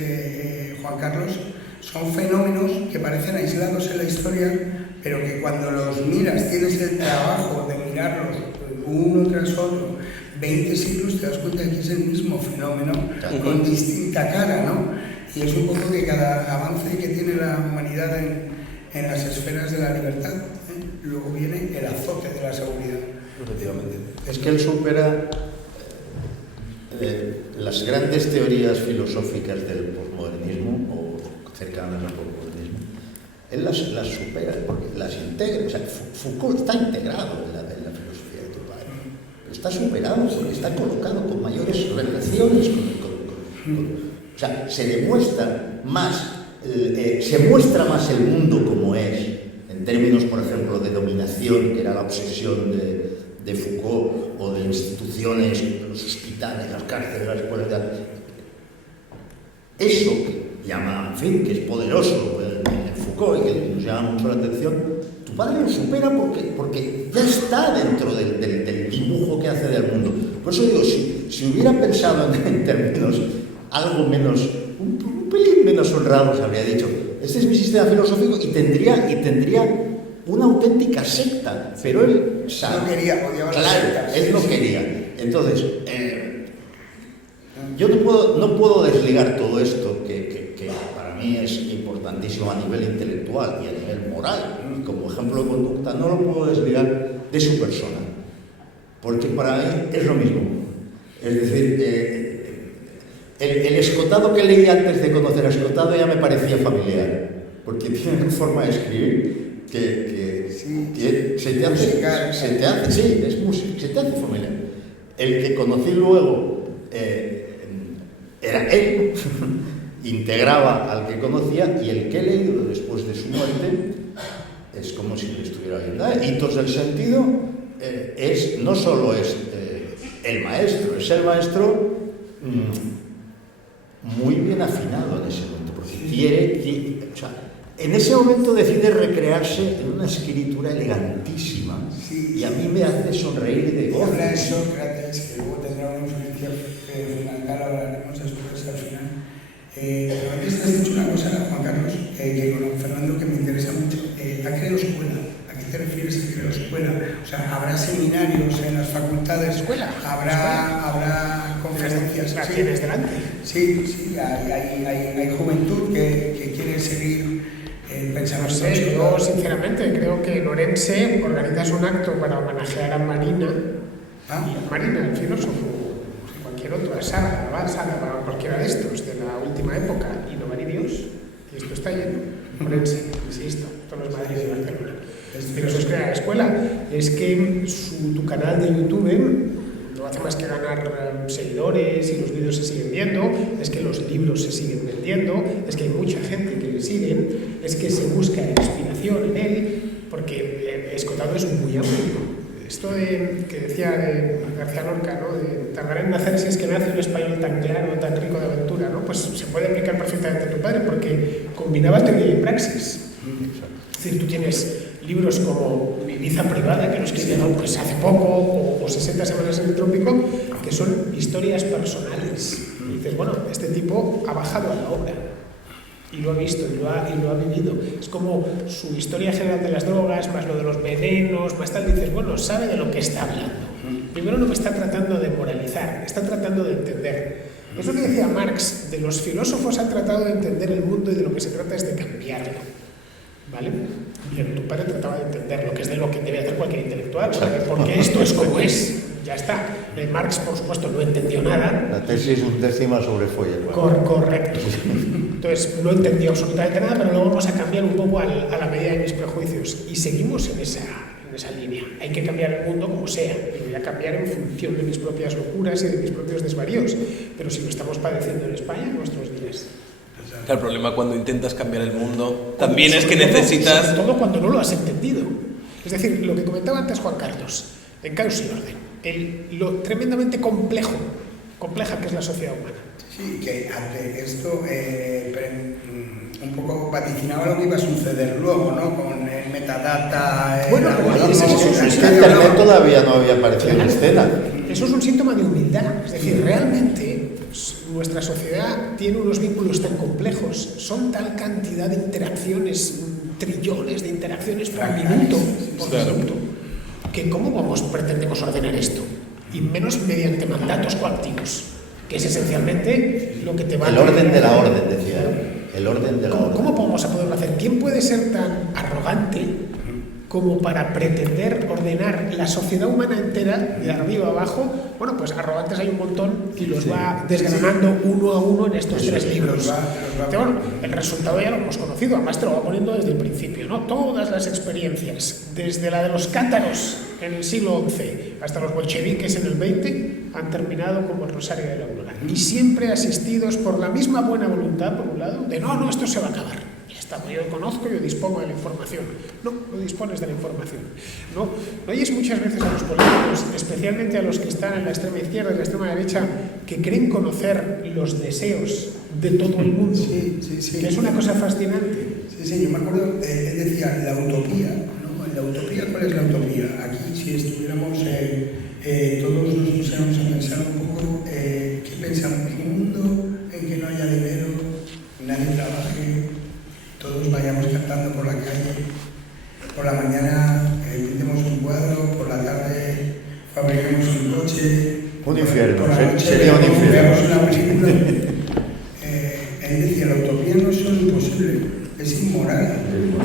Juan Carlos, son fenómenos que parecen aislados en la historia, pero que cuando los miras, tienes el trabajo de mirarlos uno tras otro, 20 siglos, te das cuenta de que es el mismo fenómeno, con distinta cara, ¿no? Y es un poco que cada avance que tiene la humanidad en las esferas de la libertad, luego viene el azote de la seguridad. Efectivamente. Es que él supera las grandes teorías filosóficas del posmodernismo, o cercanas al posmodernismo. Él las supera, porque las integra. O sea, Foucault está integrado en la filosofía de tu padre, pero está superado porque está colocado con mayores relaciones o sea, se demuestra más, se muestra más el mundo como es, en términos, por ejemplo, de dominación, que era la obsesión de Foucault, o de instituciones, los hospitales, las cárceles, las escuelas. Eso que llama, en fin, que es poderoso en Foucault y que nos llama mucho la atención, tu padre lo supera porque ya está dentro del dibujo que hace del mundo. Por eso digo, si hubiera pensado en términos algo menos, un pelín menos honrados, habría dicho, este es mi sistema filosófico, y tendría una auténtica secta, pero él sabe. No quería, odiaba las claro, sectas. él no quería. Entonces, yo no puedo desligar todo esto, que para mí es importantísimo a nivel intelectual y a nivel moral, como ejemplo de conducta, no lo puedo desligar de su persona, porque para mí es lo mismo. Es decir, el Escotado que leí antes de conocer a Escotado ya me parecía familiar, porque tiene una forma de escribir se te hace, sí, es música, se te hace familiar. El que conocí luego era él, integraba al que conocía, y el que he leído después de su muerte es como si le estuviera viendo. Hitos del sentido no solo es el maestro, es el maestro muy bien afinado en ese momento, porque o sea, en ese momento decide recrearse en una escritura elegantísima, sí, y a mí me hace sonreír de gozo. Habla de Sócrates, que luego tendrá una influencia fundamental, hablaremos después al final. Pero antes te has dicho una cosa, Juan Carlos, que con Fernando, que me interesa mucho. Ha creado escuela. ¿A qué te refieres a crear escuela? O sea, ¿habrá seminarios en las facultades? ¿Escuela? ¿Habrá conferencias? ¿La tienes delante? Sí, hay juventud que quiere seguir pensando. No sé, yo sinceramente creo que en Orense organizas un acto para homenajear a Marina, Marina, el filósofo, cualquier otro, a Sara, para cualquiera de estos, de la última época, y no van ni Dios, y esto está lleno. Orense, insisto, todos los Madrid y Barcelona. Pero eso es crear escuela. Es que tu canal de YouTube no hace más que ganar seguidores y los vídeos se siguen viendo, es que los libros se siguen vendiendo, es que hay mucha gente que le siguen, es que se busca inspiración en él, porque Escotado es muy amplio. Esto que decía de García Lorca, ¿no? De tardar en nacer si es que nace un español tan claro, tan rico de aventura, ¿no? Pues se puede aplicar perfectamente a tu padre, porque combinaba teoría y praxis. Es decir, tú tienes libros como Mi vida privada, que lo escribieron pues hace poco, o 60 semanas en el trópico, que son historias personales. Y dices, bueno, este tipo ha bajado a la obra y lo ha visto y lo ha vivido. Es como su historia general de las drogas, más lo de los venenos, más tal. Dices, bueno, sabe de lo que está hablando. Primero no me está tratando de moralizar, está tratando de entender. Es lo que decía Marx, de los filósofos han tratado de entender el mundo y de lo que se trata es de cambiarlo. ¿Vale? Bien, tu padre trataba de entender lo que es de lo que debe hacer cualquier intelectual, porque esto es como es. Ya está. Marx, por supuesto, no entendió nada. La tesis undécima sobre Feuerbach. Correcto. Entonces, no entendió absolutamente nada, pero luego vamos a cambiar un poco a la medida de mis prejuicios. Y seguimos en esa línea. Hay que cambiar el mundo como sea. Lo voy a cambiar en función de mis propias locuras y de mis propios desvaríos. Pero si lo estamos padeciendo en España en nuestros días. El problema cuando intentas cambiar el mundo también es que necesitas... Sobre todo cuando no lo has entendido. Es decir, lo que comentaba antes Juan Carlos, en caos y orden, lo tremendamente compleja que es la sociedad humana. Sí, que ante esto un poco vaticinaba lo que iba a suceder luego, ¿no? Con el metadata... Bueno, Internet todavía no había aparecido en escena. Eso es un síntoma de humildad. Es decir, realmente nuestra sociedad tiene unos vínculos tan complejos, son tal cantidad de interacciones, trillones de interacciones por minuto, que ¿cómo pretendemos ordenar esto? Y menos mediante mandatos coactivos, que es esencialmente lo que te va a... El orden de la orden, decía. El orden de la orden. ¿Cómo vamos a poderlo hacer? ¿Quién puede ser tan arrogante como para pretender ordenar la sociedad humana entera de arriba a abajo? Bueno, pues arrogantes hay un montón y los va desgranando uno a uno en estos tres libros. Bueno, el resultado ya lo hemos conocido, además te lo va poniendo desde el principio, ¿no? Todas las experiencias, desde la de los cátaros en el siglo XI hasta los bolcheviques en el XX, han terminado como el Rosario de la Aurora. Y siempre asistidos por la misma buena voluntad, por un lado, de no, esto se va a acabar. Yo conozco, yo dispongo de la información. No dispones de la información. No oyes muchas veces a los políticos, especialmente a los que están en la extrema izquierda y la extrema derecha, que creen conocer los deseos de todo el mundo. Sí. Que es una cosa fascinante. Sí, yo me acuerdo, él decía, la utopía, ¿no? ¿La utopía cuál es la utopía? Aquí, si estuviéramos, todos nos pusiéramos a pensar un poco, ¿qué pensamos? Un mundo en que no haya dinero, nadie trabaje, todos vayamos cantando por la calle, por la mañana pintemos un cuadro, por la tarde fabricamos un coche, un infierno, por la noche sería un infierno. veamos una película. Él decía, la utopía no es solo imposible, es inmoral,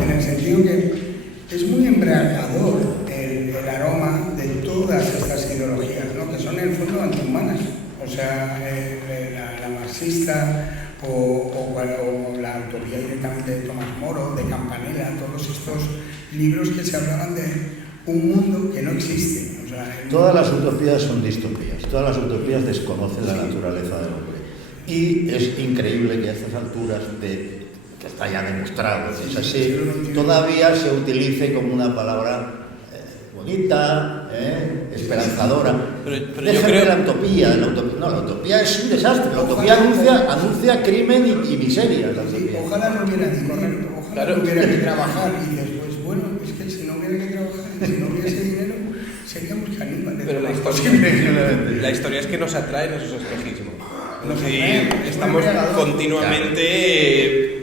en el sentido que es muy embriagador el aroma de todas estas ideologías, ¿no? Que son en el fondo antihumanas. O sea, la marxista o la utopía directamente de Tomás Moro, de Campanella, todos estos libros que se hablaban de un mundo que no existe. O sea, todas las utopías son distopías, todas las utopías desconocen la naturaleza del hombre. Y es increíble que a estas alturas, que está ya demostrado, es así, todavía se utilice como una palabra bonita, esperanzadora. Pero yo creo... la utopía es un desastre. La utopía anuncia crimen y miseria. Ojalá no hubiera dinero, ojalá no hubiera que trabajar. Y después, bueno, es que si no hubiera que trabajar, si no hubiese dinero, seríamos caníbales. Pero la historia es que nos atraen esos espejismos. Estamos continuamente...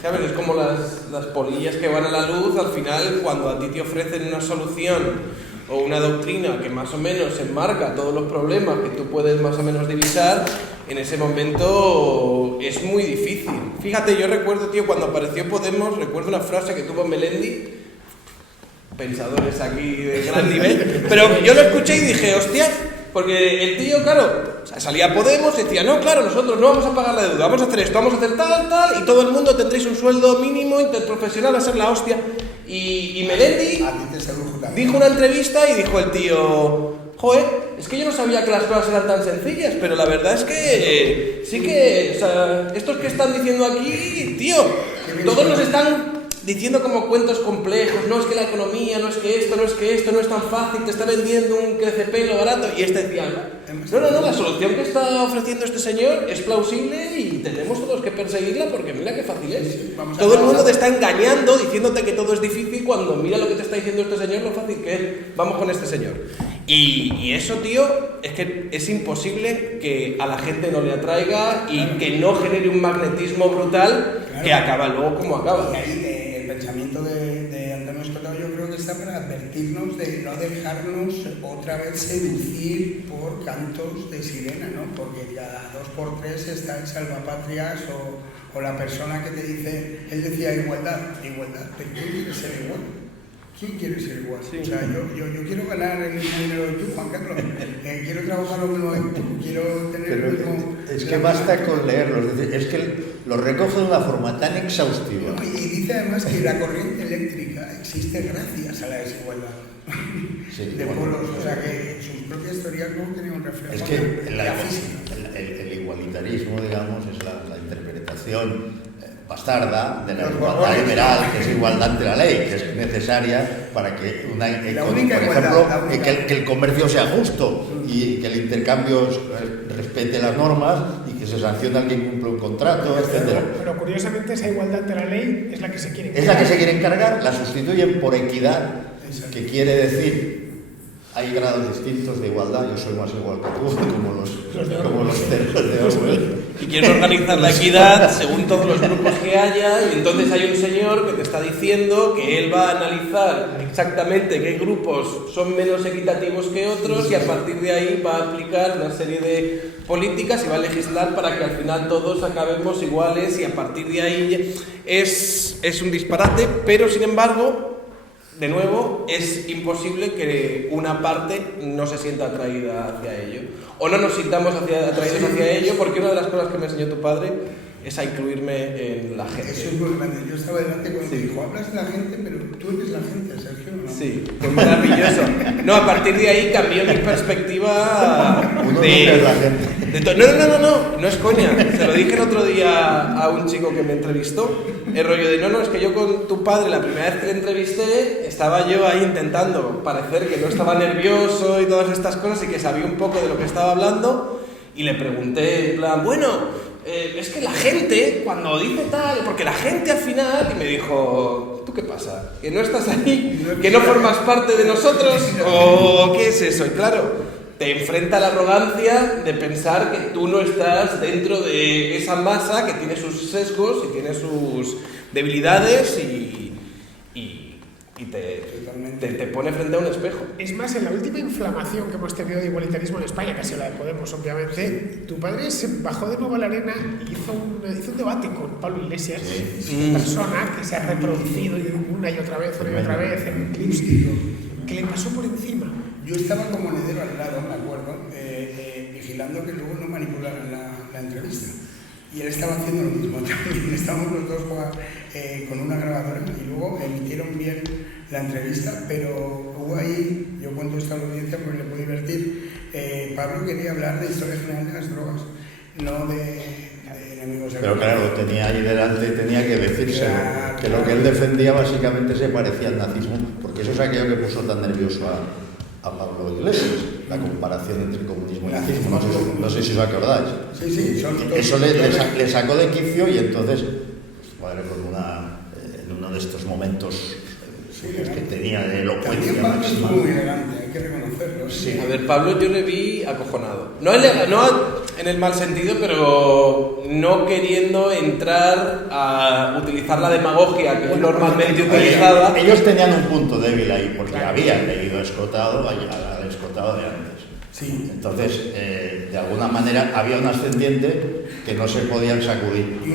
¿Sabes? Es como las polillas que van a la luz. Al final, cuando a ti te ofrecen una solución o una doctrina que más o menos enmarca todos los problemas que tú puedes más o menos divisar, en ese momento es muy difícil. Fíjate, yo recuerdo, tío, cuando apareció Podemos, recuerdo una frase que tuvo Melendi, pensadores aquí de gran nivel, pero yo lo escuché y dije, hostia, porque el tío, claro, salía Podemos y decía, no, claro, nosotros no vamos a pagar la deuda, vamos a hacer esto, vamos a hacer tal, y todo el mundo tendréis un sueldo mínimo, interprofesional, va a ser la hostia. Y Melendi dijo una entrevista y dijo el tío, joder, es que yo no sabía que las cosas eran tan sencillas, pero la verdad es que sí que, o sea, estos que están diciendo aquí, tío, todos nos están diciendo como cuentos complejos, no es que la economía, no es que esto no es tan fácil, te está vendiendo un crecepelo barato, y este decía, no, la solución que está ofreciendo este señor es plausible y tenemos todos que perseguirla porque mira qué fácil es. Todo el mundo te está engañando diciéndote que todo es difícil cuando mira lo que te está diciendo este señor, lo fácil que es, vamos con este señor. Y eso, tío, es que es imposible que a la gente no le atraiga y que no genere un magnetismo brutal que acaba luego como acaba. El pensamiento de Antonio Escotado yo creo que está para advertirnos de no dejarnos otra vez seducir por cantos de sirena, ¿no? Porque cada 2x3 está el salvapatrias o la persona que te dice, él decía igualdad, pero ¿quién quiere ser igual? ¿Quién quiere ser igual? Sí. O sea, yo quiero ganar el mismo dinero que tú, Juan Carlos, quiero trabajar lo mismo que tú, quiero tener pero el mismo... Es que basta con leerlos, es que lo recoge de una forma tan exhaustiva. Y dice además que la corriente eléctrica existe gracias a la desigualdad de polos, o sea que sus propias teorías no tienen un reflejo. Es que la física. El igualitarismo, digamos, es la interpretación bastarda de la igualdad liberal, que es igualdad ante la ley, que es necesaria para que que el comercio sea justo y que el intercambio respete las normas y que se sancione al que incumple un contrato, etc. Pero curiosamente esa igualdad ante la ley es la que se quiere encargar. Es la que se quiere encargar, la sustituyen por equidad, que quiere decir hay grados distintos de igualdad, yo soy más igual que tú, como los cerros de Orwell. Y quieren organizar la equidad según todos los grupos que haya, y entonces hay un señor que te está diciendo que él va a analizar exactamente qué grupos son menos equitativos que otros y a partir de ahí va a aplicar una serie de políticas y va a legislar para que al final todos acabemos iguales, y a partir de ahí es un disparate, pero sin embargo, de nuevo, es imposible que una parte no se sienta atraída hacia ello o no nos sintamos atraídos hacia ello, porque una de las cosas que me enseñó tu padre es a incluirme en la gente. Eso es muy grande. Yo estaba delante cuando dijo, hablas de la gente, pero tú eres la gente, Sergio, ¿no? Sí, fue maravilloso. No, a partir de ahí cambió mi perspectiva no es coña. Se lo dije el otro día a un chico que me entrevistó, el rollo de, es que yo con tu padre, la primera vez que le entrevisté, estaba yo ahí intentando parecer que no estaba nervioso y todas estas cosas y que sabía un poco de lo que estaba hablando, y le pregunté, en plan, es que la gente, cuando dice tal, porque la gente al final, y me dijo, ¿tú qué pasa? ¿Que no estás ahí? ¿Que no formas parte de nosotros? ¿O qué es eso? Y claro, te enfrenta a la arrogancia de pensar que tú no estás dentro de esa masa que tiene sus sesgos y tiene sus debilidades y te pone frente a un espejo. Es más, en la última inflamación que hemos tenido de igualitarismo en España, que ha sido la de Podemos, obviamente, tu padre se bajó de nuevo a la arena y hizo un debate con Pablo Iglesias, una persona que se ha reproducido una y otra vez en clips, que le pasó por encima. Yo estaba como monedero al lado, me acuerdo, vigilando que luego no manipularan la entrevista. Y él estaba haciendo lo mismo también. Estábamos los dos con una grabadora y luego emitieron bien la entrevista, pero hubo ahí, yo cuento esto a la audiencia porque le puedo divertir, Pablo quería hablar de historia general de las drogas, no de enemigos. Pero claro, tenía ahí delante, tenía que decirse que lo que él defendía básicamente se parecía al nazismo, porque eso es aquello que puso tan nervioso a Pablo Iglesias, la comparación entre comunismo y nazismo, no sé si os acordáis. Sí, eso le sacó de quicio y entonces, pues, en uno de estos momentos que tenía de elocuencia máxima. Muy elegante, hay que reconocerlo. Sí. A ver, Pablo yo le vi acojonado. No en el mal sentido, pero no queriendo entrar a utilizar la demagogia que él normalmente utilizaba. Ellos tenían un punto débil ahí, porque habían leído Escotado al Escotado de antes. Sí. Entonces, de alguna manera, había un ascendiente que no se podían sacudir. Y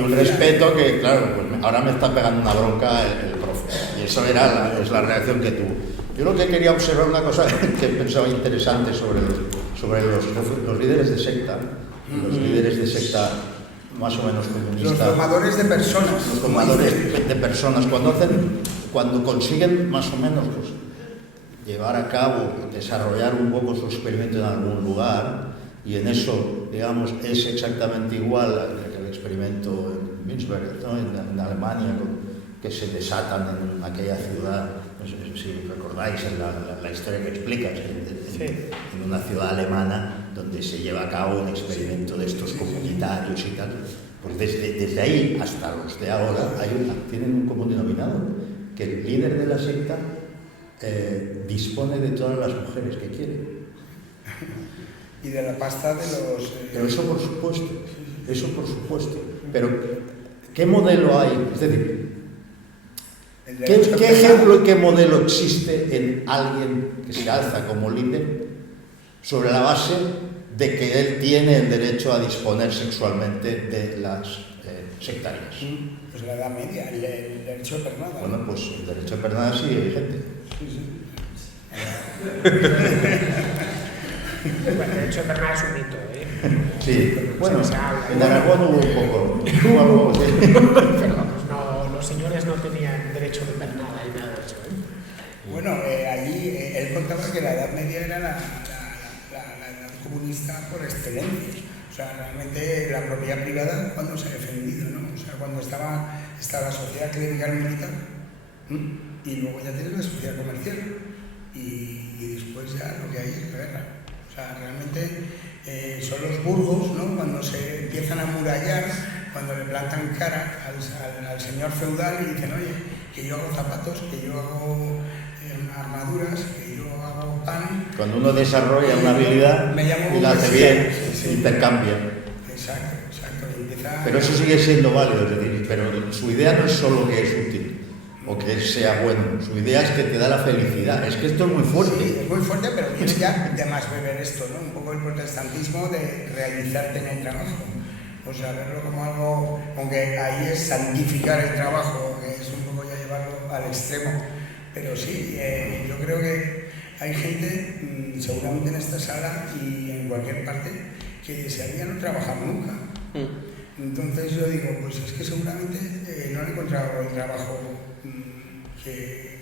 un respeto. Que, claro, pues ahora me está pegando una bronca el profe. Y eso es la reacción que tuvo. Yo lo que quería observar, una cosa que pensaba interesante sobre los líderes de secta, los líderes de secta más o menos comunistas. Los tomadores de personas. Los tomadores de personas, cuando consiguen más o menos pues, llevar a cabo, desarrollar un poco su experimento en algún lugar, y en eso, digamos, es exactamente igual que el experimento en Münster, ¿no? en Alemania, que se desatan en aquella ciudad, no sé si recordáis la historia que explicas, en una ciudad alemana donde se lleva a cabo un experimento de estos comunitarios y tal. Pues desde ahí hasta los de ahora tienen un común denominador, que el líder de la secta dispone de todas las mujeres que quiere. Y de la pasta de los... Pero eso por supuesto. Pero, ¿qué modelo hay? Es decir, ¿qué ejemplo y qué modelo existe en alguien que se alza como líder sobre la base de que él tiene el derecho a disponer sexualmente de las sectarias? Pues la Edad Media, el derecho de pernada. Bueno, pues el derecho de pernada sí hay gente. Bueno, el derecho de pernada es un mito, Sí, bueno, en Aragón hubo un poco. Pero vamos, los señores no tenían derecho de pernada y nada de eso. Bueno, allí él contaba que la Edad Media era la edad comunista por excelencia. O sea, realmente la propiedad privada, cuando se ha defendido, ¿no? O sea, cuando estaba la sociedad clerical militar, y luego ya tienes la sociedad comercial, y después ya lo que hay es guerra. O sea, realmente son los burgos, ¿no? Cuando se empiezan a amurallar, cuando le plantan cara al señor feudal y dicen, oye, que yo hago zapatos, que yo hago armaduras, que yo hago pan. Cuando uno desarrolla una habilidad y la hace bien, se intercambia. Exacto. Pero eso sigue siendo válido, es decir, pero su idea no es solo que es útil o que sea bueno, su idea es que te da la felicidad. Es que esto es muy fuerte. Sí, es muy fuerte, pero viene ya de más beber esto, ¿no? Un poco el protestantismo de realizarte en el trabajo. O sea, verlo como algo, aunque ahí es santificar el trabajo, que es un poco ya llevarlo al extremo. Pero sí, yo creo que hay gente, seguramente en esta sala y en cualquier parte, que desearía no trabajar nunca. Entonces yo digo, pues es que seguramente no han encontrado el trabajo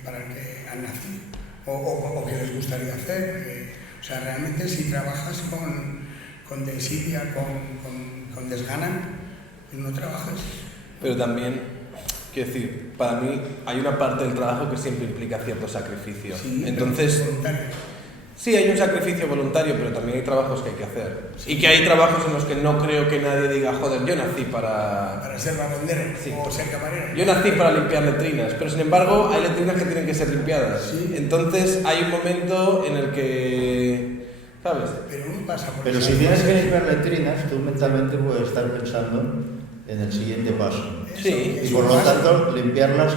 para el que han nacido o que les gustaría hacer. O sea, realmente si trabajas con desidia, con desgana, pues no trabajas. Pero también, quiero decir, para mí hay una parte del trabajo que siempre implica cierto sacrificio. Sí, entonces, sí, hay un sacrificio voluntario, pero también hay trabajos que hay que hacer. Sí. Y que hay trabajos en los que no creo que nadie diga, joder, yo nací para ser barrendero o ser camarero. Yo nací para limpiar letrinas, pero sin embargo hay letrinas que tienen que ser limpiadas. Sí. Entonces hay un momento en el que, ¿sabes? Pero uno pasa por Pero si tienes que limpiar letrinas, tú mentalmente puedes estar pensando en el siguiente paso. Sí. Y por lo tanto, limpiarlas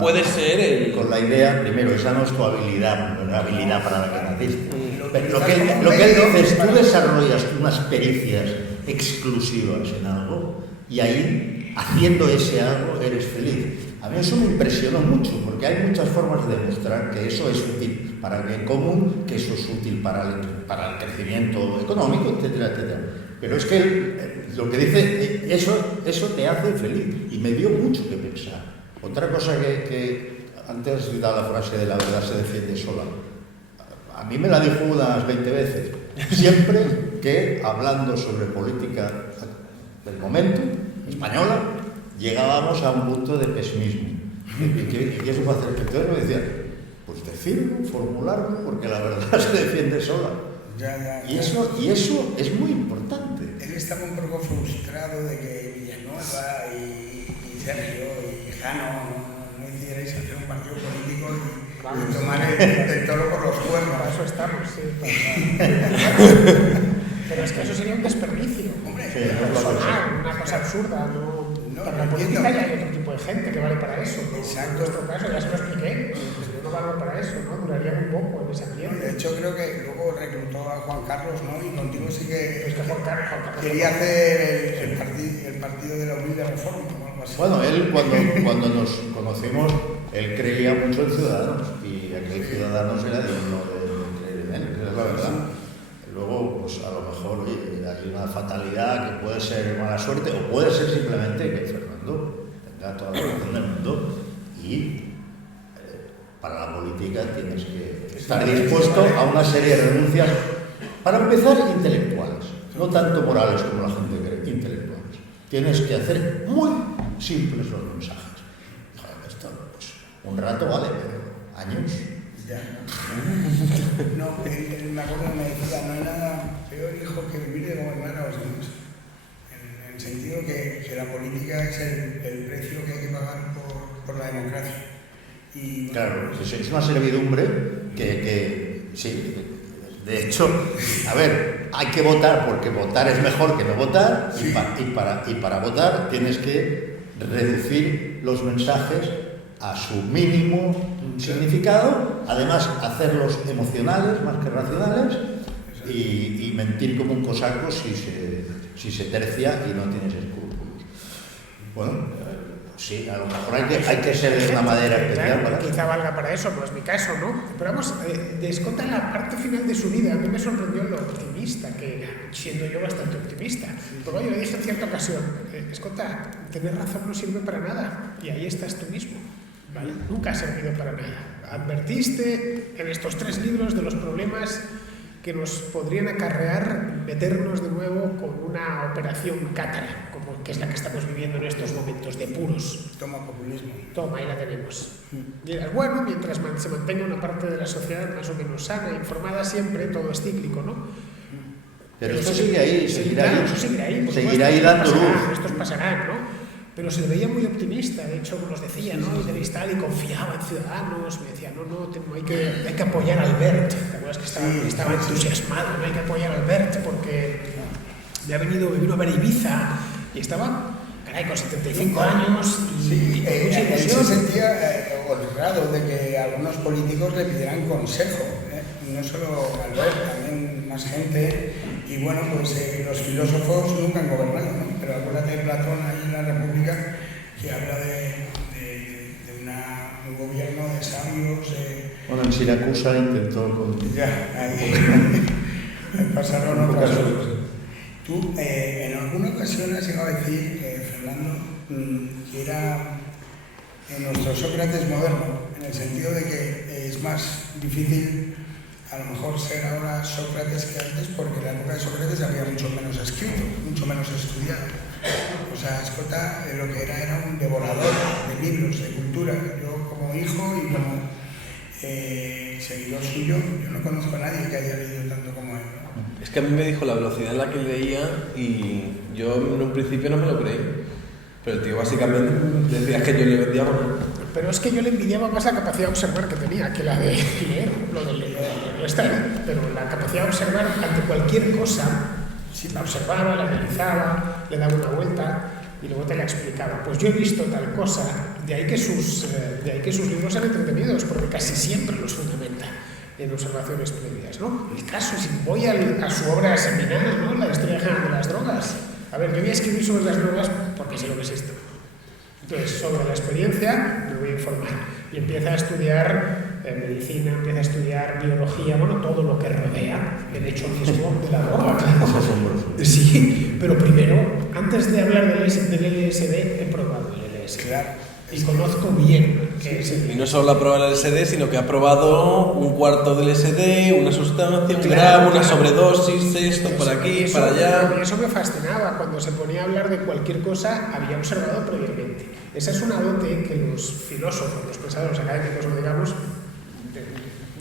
puede ser con la idea, primero, esa no es tu habilidad, la habilidad para la que naciste. Pero lo que él dice es, tú desarrollas unas pericias exclusivas en algo y ahí, haciendo ese algo, eres feliz. A mí eso me impresionó mucho, porque hay muchas formas de demostrar que eso es útil para el bien común, que eso es útil para el crecimiento económico, etcétera, etcétera. Pero es que lo que dice, eso te hace feliz y me dio mucho que pensar. Otra cosa que antes has citado la frase de la verdad se defiende sola. A mí me la dijo unas 20 veces. Siempre que hablando sobre política del momento, española, llegábamos a un punto de pesimismo. ¿Qué se puede hacer? Entonces me decían, pues decirlo, formularlo, porque la verdad se defiende sola. Y eso es muy importante. Él estaba un poco frustrado de que Villanueva y Sergio y Jano no hicierais hacer un partido político y tomar el toro por los cuernos. Para eso estamos, sí. Pero es que eso sería un desperdicio. Hombre, Sí, personal, una cosa absurda. No, para la política ya hay otro tipo de gente que vale para eso. Exacto. En nuestro caso, ya se lo expliqué, yo no valgo para eso, ¿no? Duraría muy poco en ese ambiente. de hecho, creo que luego reclutó a Juan Carlos, ¿no? Y contigo sí que Es que Juan Carlos quería hacer el partido de la humilde reforma o algo así. Bueno, él cuando nos conocimos, él creía mucho en Ciudadanos y aquel Ciudadanos era digno de creer en él, esa es la verdad. Luego, pues a lo mejor hay una fatalidad que puede ser mala suerte o puede ser simplemente que Fernando tenga toda la razón del mundo y para la política tienes que estar dispuesto a una serie de renuncias, para empezar, intelectuales, no tanto morales como la gente cree, intelectuales. Tienes que hacer muy simples los mensajes. Joder, esto, pues, un rato vale, pero años. Ya. No, él me acuerdo que me decía, no hay nada peor, hijo, que vivir de gobernar a los demás. En el sentido que la política es el precio que hay que pagar por la democracia. Y, Claro, es una servidumbre que sí, de hecho, a ver, hay que votar porque votar es mejor que no votar, Sí. y para votar tienes que reducir los mensajes a su mínimo significado, además hacerlos emocionales más que racionales y mentir como un cosaco si se tercia y no tienes escrúpulos. Bueno, sí, a lo mejor hay que ser de una manera especial para quizá valga para eso, no es mi caso, ¿no? Pero vamos, Escota en la parte final de su vida, a mí me sorprendió lo optimista que era, siendo yo bastante optimista. Pero yo le dije en cierta ocasión, Escota, tener razón no sirve para nada, y ahí estás tú mismo. ¿Vale? Nunca ha servido para nada. Advertiste en estos 3 libros de los problemas que nos podrían acarrear meternos de nuevo con una operación cátara, como que es la que estamos viviendo en estos momentos de puros. toma populismo. Toma, ahí la tenemos. Dirás, bueno, mientras se mantenga una parte de la sociedad más o menos sana, informada siempre, todo es cíclico, ¿no? Pero esto sigue ahí, seguirá ahí, por seguirá supuesto, ahí dando luz. estos pasarán, ¿no? Pero se le veía muy optimista, de hecho nos decía, ¿no? Y confiaba en Ciudadanos, me decía, no, hay que apoyar a Albert. ¿Te acuerdas que estaba entusiasmado? No hay que apoyar a Albert porque me vino a ver Ibiza y estaba, caray, con 75 años y Sí, con mucha él ilusión. se sentía honrado de que algunos políticos le pidieran consejo, no solo Albert, también más gente. Y bueno, pues los filósofos nunca han gobernado, ¿no? Pero acuérdate de Platón ahí en la República, que habla de un gobierno de sabios. Bueno, en Siracusa intentó con... Ya, ahí pasaron otras cosas. Tú, en alguna ocasión has llegado a decir, Fernando, que era nuestro Sócrates moderno, en el sentido de que es más difícil a lo mejor ser ahora Sócrates que antes, porque en la época de Sócrates había mucho menos escrito, mucho menos estudiado. O sea, Escota lo que era un devorador de libros, de cultura. Yo como hijo y como seguidor suyo, yo no conozco a nadie que haya leído tanto como él, ¿no? Es que a mí me dijo la velocidad en la que leía y yo en un principio no me lo creí. Pero el tío básicamente decía que yo le envidiaba. Pero es que yo le envidiaba más la capacidad de observar que tenía que la de leer, lo de leer, pero la capacidad de observar ante cualquier cosa, si la observaba, la analizaba, le daba una vuelta y luego te la explicaba. Pues yo he visto tal cosa, de ahí que sus libros sean entretenidos, porque casi siempre los fundamenta en observaciones previas, ¿no? El caso, si voy a su obra seminal, ¿no? La historia general de las drogas. A ver, yo voy a escribir sobre las drogas porque sé lo que es esto. Entonces, sobre la experiencia me voy a informar y empieza a estudiar medicina, empieza a estudiar biología, bueno, todo lo que rodea el hecho mismo de la droga. Es asombroso. Sí, pero primero, antes de hablar del LSD, he probado el LSD. Claro. Y conozco bien qué es el Y no solo ha probado el LSD, sino que ha probado un cuarto del LSD, una sustancia, un Claro, gramo, una claro. sobredosis, esto, por aquí, Eso- para allá. y eso me fascinaba. Cuando se ponía a hablar de cualquier cosa, había observado previamente. Esa es una dote que los filósofos, los pensadores académicos, o digamos,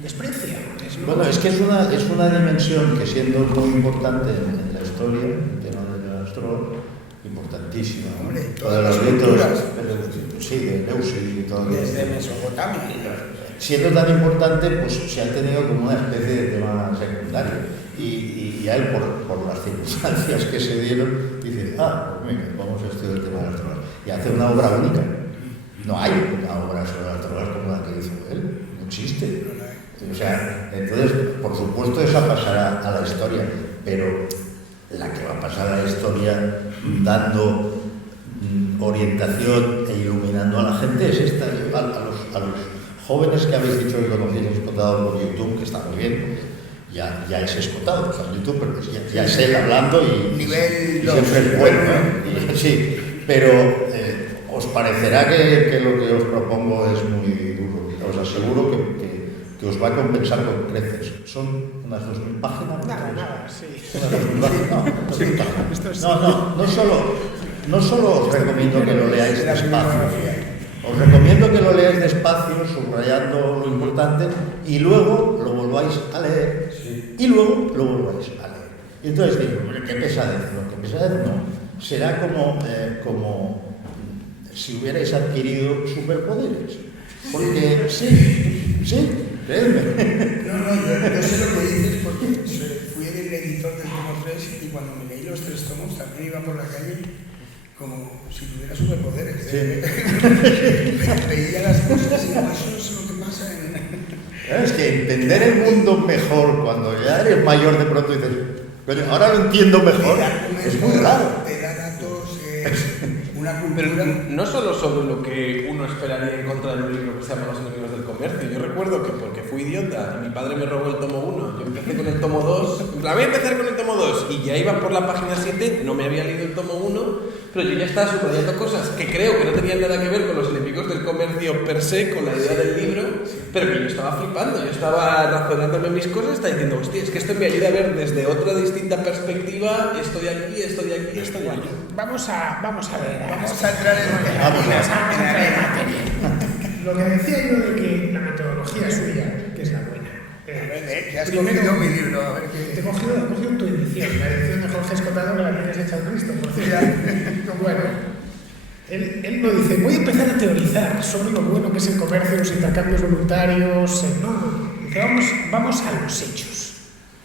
desprecian. Bueno, es que es una dimensión que, siendo muy importante en la historia, el tema de las drogas, importantísima. ¿no? Hombre, Lo de todas los las ritos, culturas. sí, de Eleusis y todo Desde eso. Mesopotamia. Siendo tan importante, pues se ha tenido como una especie de tema secundario. Y a él, por las circunstancias que se dieron, dice, pues mira, vamos a estudiar el tema de las drogas. Y hace una obra única. No hay una obra sobre las drogas como la que hizo él. No existe. O sea, entonces, por supuesto, esa pasará a la historia, pero la que va a pasar a la historia dando orientación e iluminando a la gente es esta. A los jóvenes que habéis dicho que conocéis escotado por YouTube, que está muy bien, porque ya es escotado, o sea, YouTube, pero ya es él hablando y Nivel y siempre es dos, bueno, ¿no? Sí, pero os parecerá que lo que os propongo es muy duro. Os aseguro que os va a compensar con creces. Son unas 2.000 páginas. Nada, sí. Unas 2.000 páginas. Esto es- No solo os recomiendo que lo leáis despacio. Os recomiendo que lo leáis despacio, subrayando lo importante, y luego lo volváis a leer, y luego lo volváis a leer. Y entonces digo, qué pesadez, no, qué pesadez no. Será como si hubierais adquirido superpoderes. Porque sí, créeme. No, yo sé lo que dices porque fui el editor del tomo 3 y cuando me leí los 3 tomos también iba por la calle como si tuviera superpoderes. Veía las cosas y eso es lo que pasa en... Es que entender el mundo mejor cuando ya eres mayor de pronto dices, pero ahora lo entiendo mejor, es muy raro. Te da datos, una Pero cultura... no solo sobre lo que uno esperaría encontrar en un libro que se llama Los enemigos del comercio. Yo recuerdo que porque fui idiota y mi padre me robó el tomo 1, yo empecé con el tomo 2, en plan, voy a empezar con el tomo 2 y ya iba por la página 7, no me había leído el tomo 1, pero yo ya estaba subrayando cosas que creo que no tenían nada que ver con los enemigos del comercio per se, con la idea del libro, pero que yo estaba flipando, yo estaba razonándome mis cosas, estaba diciendo, hostia, es que esto me ayuda a ver desde otra distinta perspectiva, esto de aquí, esto de aquí, esto de allí. Vamos a ver. Vamos a entrar en materia. Lo que decía yo de que la metodología suya, que es la buena. que has cogido mi libro, a ver qué... Te he cogido tu edición, la edición de Jorge Escotado, que la tienes hecha un Cristo, por cierto. Bueno, él no dice, voy a empezar a teorizar sobre lo bueno que es el comercio, los intercambios voluntarios. No. Dice, vamos a los hechos.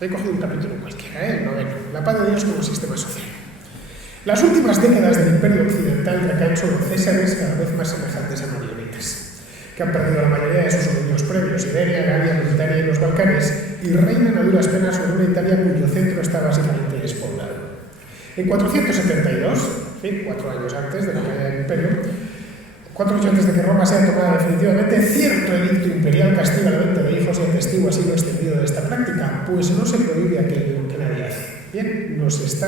He cogido un capítulo cualquiera, el noveno, la paz de Dios como sistema social. Las últimas décadas del Imperio Occidental recaen sobre césares cada vez más semejantes a marionetas, que han perdido la mayoría de sus dominios previos, Iberia, Galia, Britania y los Balcanes, y reinan a duras penas sobre una Italia cuyo centro está básicamente despoblado. En 472, 4 años antes de la caída del Imperio, 4 años antes de que Roma sea tomada definitivamente, cierto edicto imperial castiga la venta de hijos y atestigua así lo extendido de esta práctica, pues no se prohíbe aquello que nadie hace. Bien, nos dice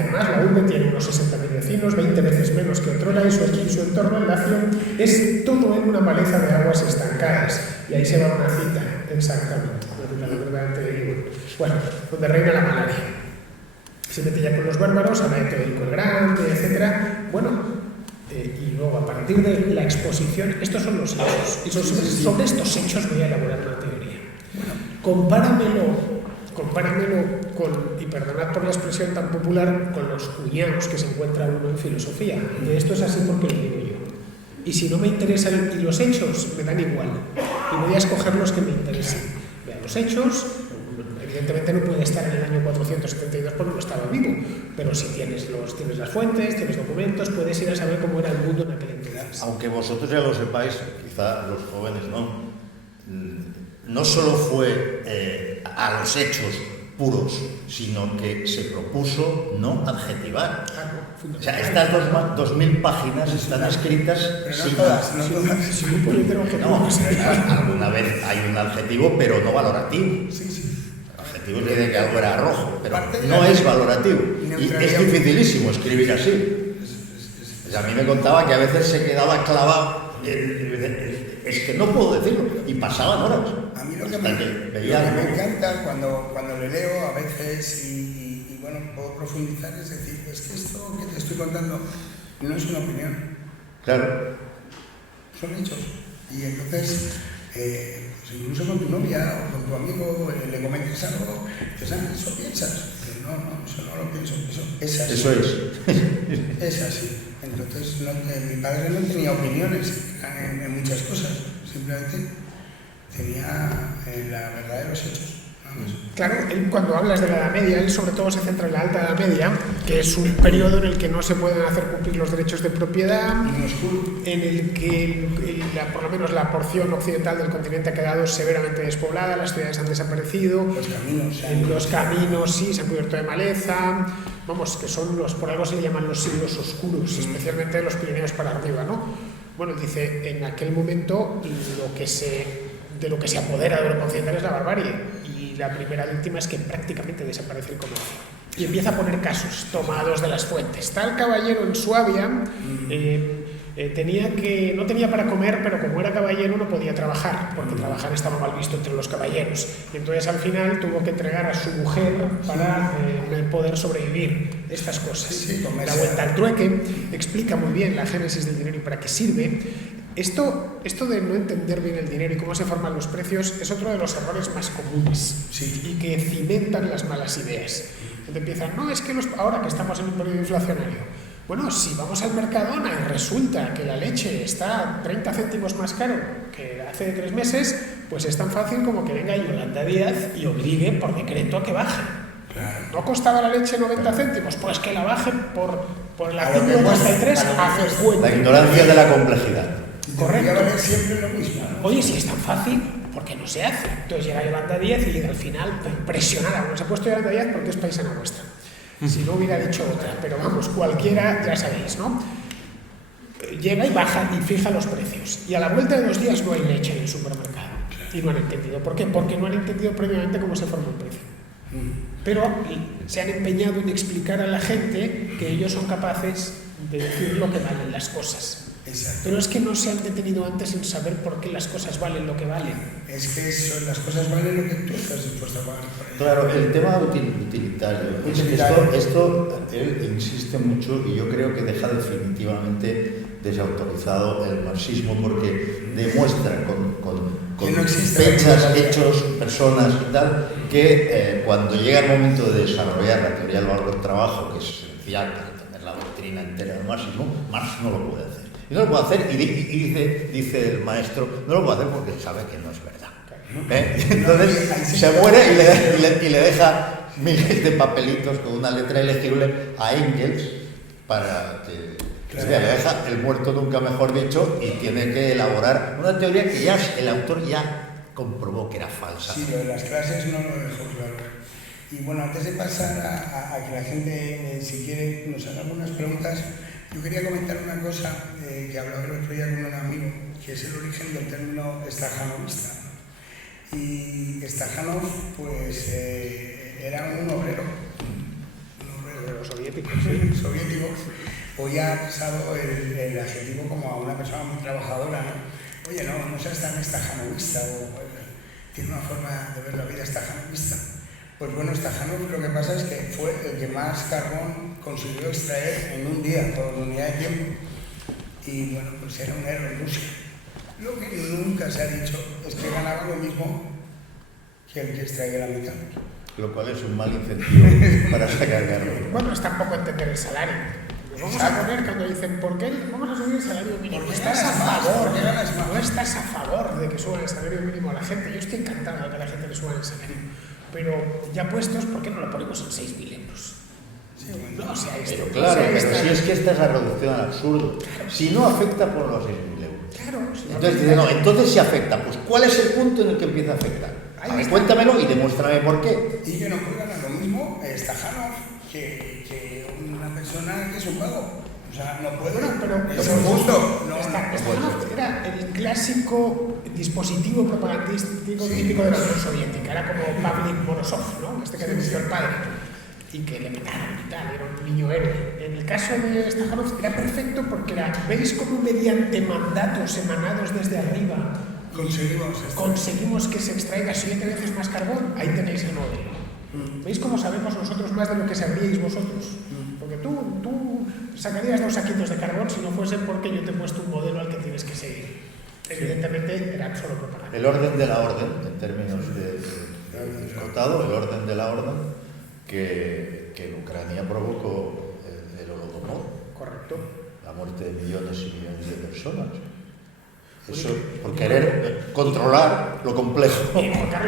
además, la urbe tiene unos 60.000 vecinos, 20 veces menos que otrora, y su entorno en Lacio es todo en una maleza de aguas estancadas. Y ahí se va una cita, exactamente, bueno, donde reina la malaria. Se mete ya con los bárbaros, habla de Teodorico el Grande, etc. Bueno, y luego a partir de la exposición, estos son los hechos, y sobre estos hechos voy a elaborar una teoría. Bueno, compáramelo con, y perdonad por la expresión tan popular, con los cuñados que se encuentra uno en filosofía. De esto es así porque lo digo yo. Y si no me interesan, y los hechos me dan igual, y voy a escoger los que me interesen. Vean los hechos, evidentemente no puede estar en el año 472 porque no estaba vivo, pero si tienes las fuentes, tienes documentos, puedes ir a saber cómo era el mundo en aquel entonces. Aunque vosotros ya lo sepáis, quizá los jóvenes no solo fue a los hechos puros, sino que se propuso no adjetivar. O sea, estas 2.000 páginas están escritas Pero no sin todas, no todas. Si un puñetero objetivo No, que se da. alguna vez hay un adjetivo, pero no valorativo. Sí, sí. El adjetivo quiere que algo era rojo, pero Parte de no la es valorativo. Y neutralidad. es dificilísimo escribir así. O sea, a mí me contaba que a veces se quedaba clavado. Es que no puedo decirlo. Y pasaban horas. A mí lo que Hasta me, que lo veía que me algo. encanta cuando le leo a veces y bueno, puedo profundizar, es decir, es que esto que te estoy contando no es una opinión, Claro. son hechos. Y entonces, pues incluso con tu novia o con tu amigo le comentas algo, dices, eso piensas. Pero no, eso no lo pienso, eso es así. Eso es. Es así. Entonces, mi padre no tenía opiniones en muchas cosas, simplemente tenía la verdad de los hechos. Vamos. Claro, él, cuando hablas de la Edad Media, él sobre todo se centra en la Alta Edad Media, que es un periodo en el que no se pueden hacer cumplir los derechos de propiedad, Y oscuro. en el que por lo menos la porción occidental del continente ha quedado severamente despoblada, las ciudades han desaparecido, Los caminos. en los caminos sí se han cubierto de maleza, vamos, que son por algo se le llaman los siglos oscuros, especialmente los Pirineos para arriba, ¿no? Bueno, dice, en aquel momento de lo que se apodera de Europa Occidental es la barbarie, y la primera víctima es que prácticamente desaparece el comercio. Y empieza a poner casos tomados de las fuentes. Tal caballero en Suabia no tenía para comer, pero como era caballero no podía trabajar, porque trabajar estaba mal visto entre los caballeros. Y entonces al final tuvo que entregar a su mujer para poder sobrevivir. Estas cosas. Sí, La vuelta al trueque explica muy bien la génesis del dinero y para qué sirve. Esto de no entender bien el dinero y cómo se forman los precios es otro de los errores más comunes Sí. y que cimentan las malas ideas. Donde empiezan, no, es que ahora que estamos en un periodo inflacionario, bueno, si vamos al Mercadona y resulta que la leche está 30 céntimos más caro que hace 3 meses, pues es tan fácil como que venga Yolanda Díaz y obligue por decreto a que baje. Claro. ¿No costaba la leche 90 céntimos? Pues que la baje por el A lo que artículo cuesta, 33 a lo que a cuesta. 50. La ignorancia de la complejidad. Debería Correcto. valer siempre lo mismo. Oye, si es tan fácil, ¿por qué no se hace? Entonces llega Yolanda Díaz y al final, impresionada. Bueno, se ha puesto Yolanda Díaz porque es paisana vuestra. Si no hubiera dicho otra, pero vamos, cualquiera, ya sabéis, ¿no? Llega y baja y fija los precios. Y a la vuelta de 2 días no hay leche en el supermercado. Y no han entendido. ¿Por qué? Porque no han entendido previamente cómo se forma un precio. Pero se han empeñado en explicar a la gente que ellos son capaces de decir lo que valen las cosas. Exacto. Pero es que no se han detenido antes en saber por qué las cosas valen lo que valen. Es que las cosas valen lo que tú estás dispuesto a pagar por ellas. Claro, el tema utilitario. Esto él insiste mucho y yo creo que deja definitivamente desautorizado el marxismo porque demuestra con Que no existe fechas, la hechos, personas y tal, que cuando llega el momento de desarrollar la teoría del valor del trabajo, que es esencial para entender la doctrina entera del marxismo, Marx no lo puede hacer. Y no lo puede hacer, y dice el maestro, no lo puede hacer porque sabe que no es verdad. Entonces se muere y le deja miles de papelitos con una letra elegible a Engels para que... Claro. O sea, le deja el muerto nunca mejor dicho y tiene que elaborar una teoría que ya el autor ya comprobó que era falsa. Sí, lo de las clases no lo dejó claro. Y bueno, antes de pasar a que la gente, si quiere, nos haga algunas preguntas, yo quería comentar una cosa que hablaba el otro día con un amigo, que es el origen del término estajanovista. Y Stajanov, pues, era un obrero De los soviéticos. soviético. Hoy ha pasado el adjetivo como a una persona muy trabajadora, ¿no? Oye, no seas tan estajanovista, o tiene una forma de ver la vida estajanovista. Pues bueno, Stajanov lo que pasa es que fue el que más carbón consiguió extraer en un día, por unidad de tiempo. Y bueno, pues era un héroe en Rusia. Lo que nunca se ha dicho es que ganaba lo mismo que el que extraía la mitad. Lo cual es un mal incentivo para sacar carbón. Bueno, es tampoco entender el salario. Nos vamos a poner cuando dicen, ¿por qué vamos a subir el salario mínimo? Porque Estás a ganas más, favor, porque ganas más. no estás a favor de que suban el salario mínimo a la gente. Yo estoy encantado de que a la gente le suban el salario. Pero ya puestos, ¿por qué no lo ponemos en 6.000 euros? Sí, bueno. No sea esto. Pero claro, no sea pero esta- si es que esta es la reducción al absurdo. Si no afecta, ponlo a 6.000 euros. Claro, si no Entonces afecta- dice, no, entonces sí afecta. Pues ¿cuál es el punto en el que empieza a afectar? Ahí A ver, está. cuéntamelo y demuéstrame por qué. Y que no puede ganar lo mismo Stajanov que una persona que es un vago. O sea, no puedo. Pero es injusto. No, Stajanov era el clásico dispositivo propagandístico típico de la Unión Soviética. Era como Pavlik Morozov, ¿no? Este que denunció el padre. Y que le mataron y tal, era un niño héroe. En el caso de Stajanov era perfecto porque era, ¿veis cómo mediante mandatos emanados desde arriba conseguimos que se extraiga 7 veces más carbón? Ahí tenéis el modelo. ¿Veis cómo sabemos nosotros más de lo que sabríais vosotros? Porque tú sacarías 2 saquitos de carbón si no fuese porque yo te he puesto un modelo al que tienes que seguir. Evidentemente era solo propaganda. El orden de la orden, en términos de Escotado, el orden de la orden que en Ucrania provocó el Holodomor. Correcto. La muerte de millones y millones de personas. Eso por querer controlar lo complejo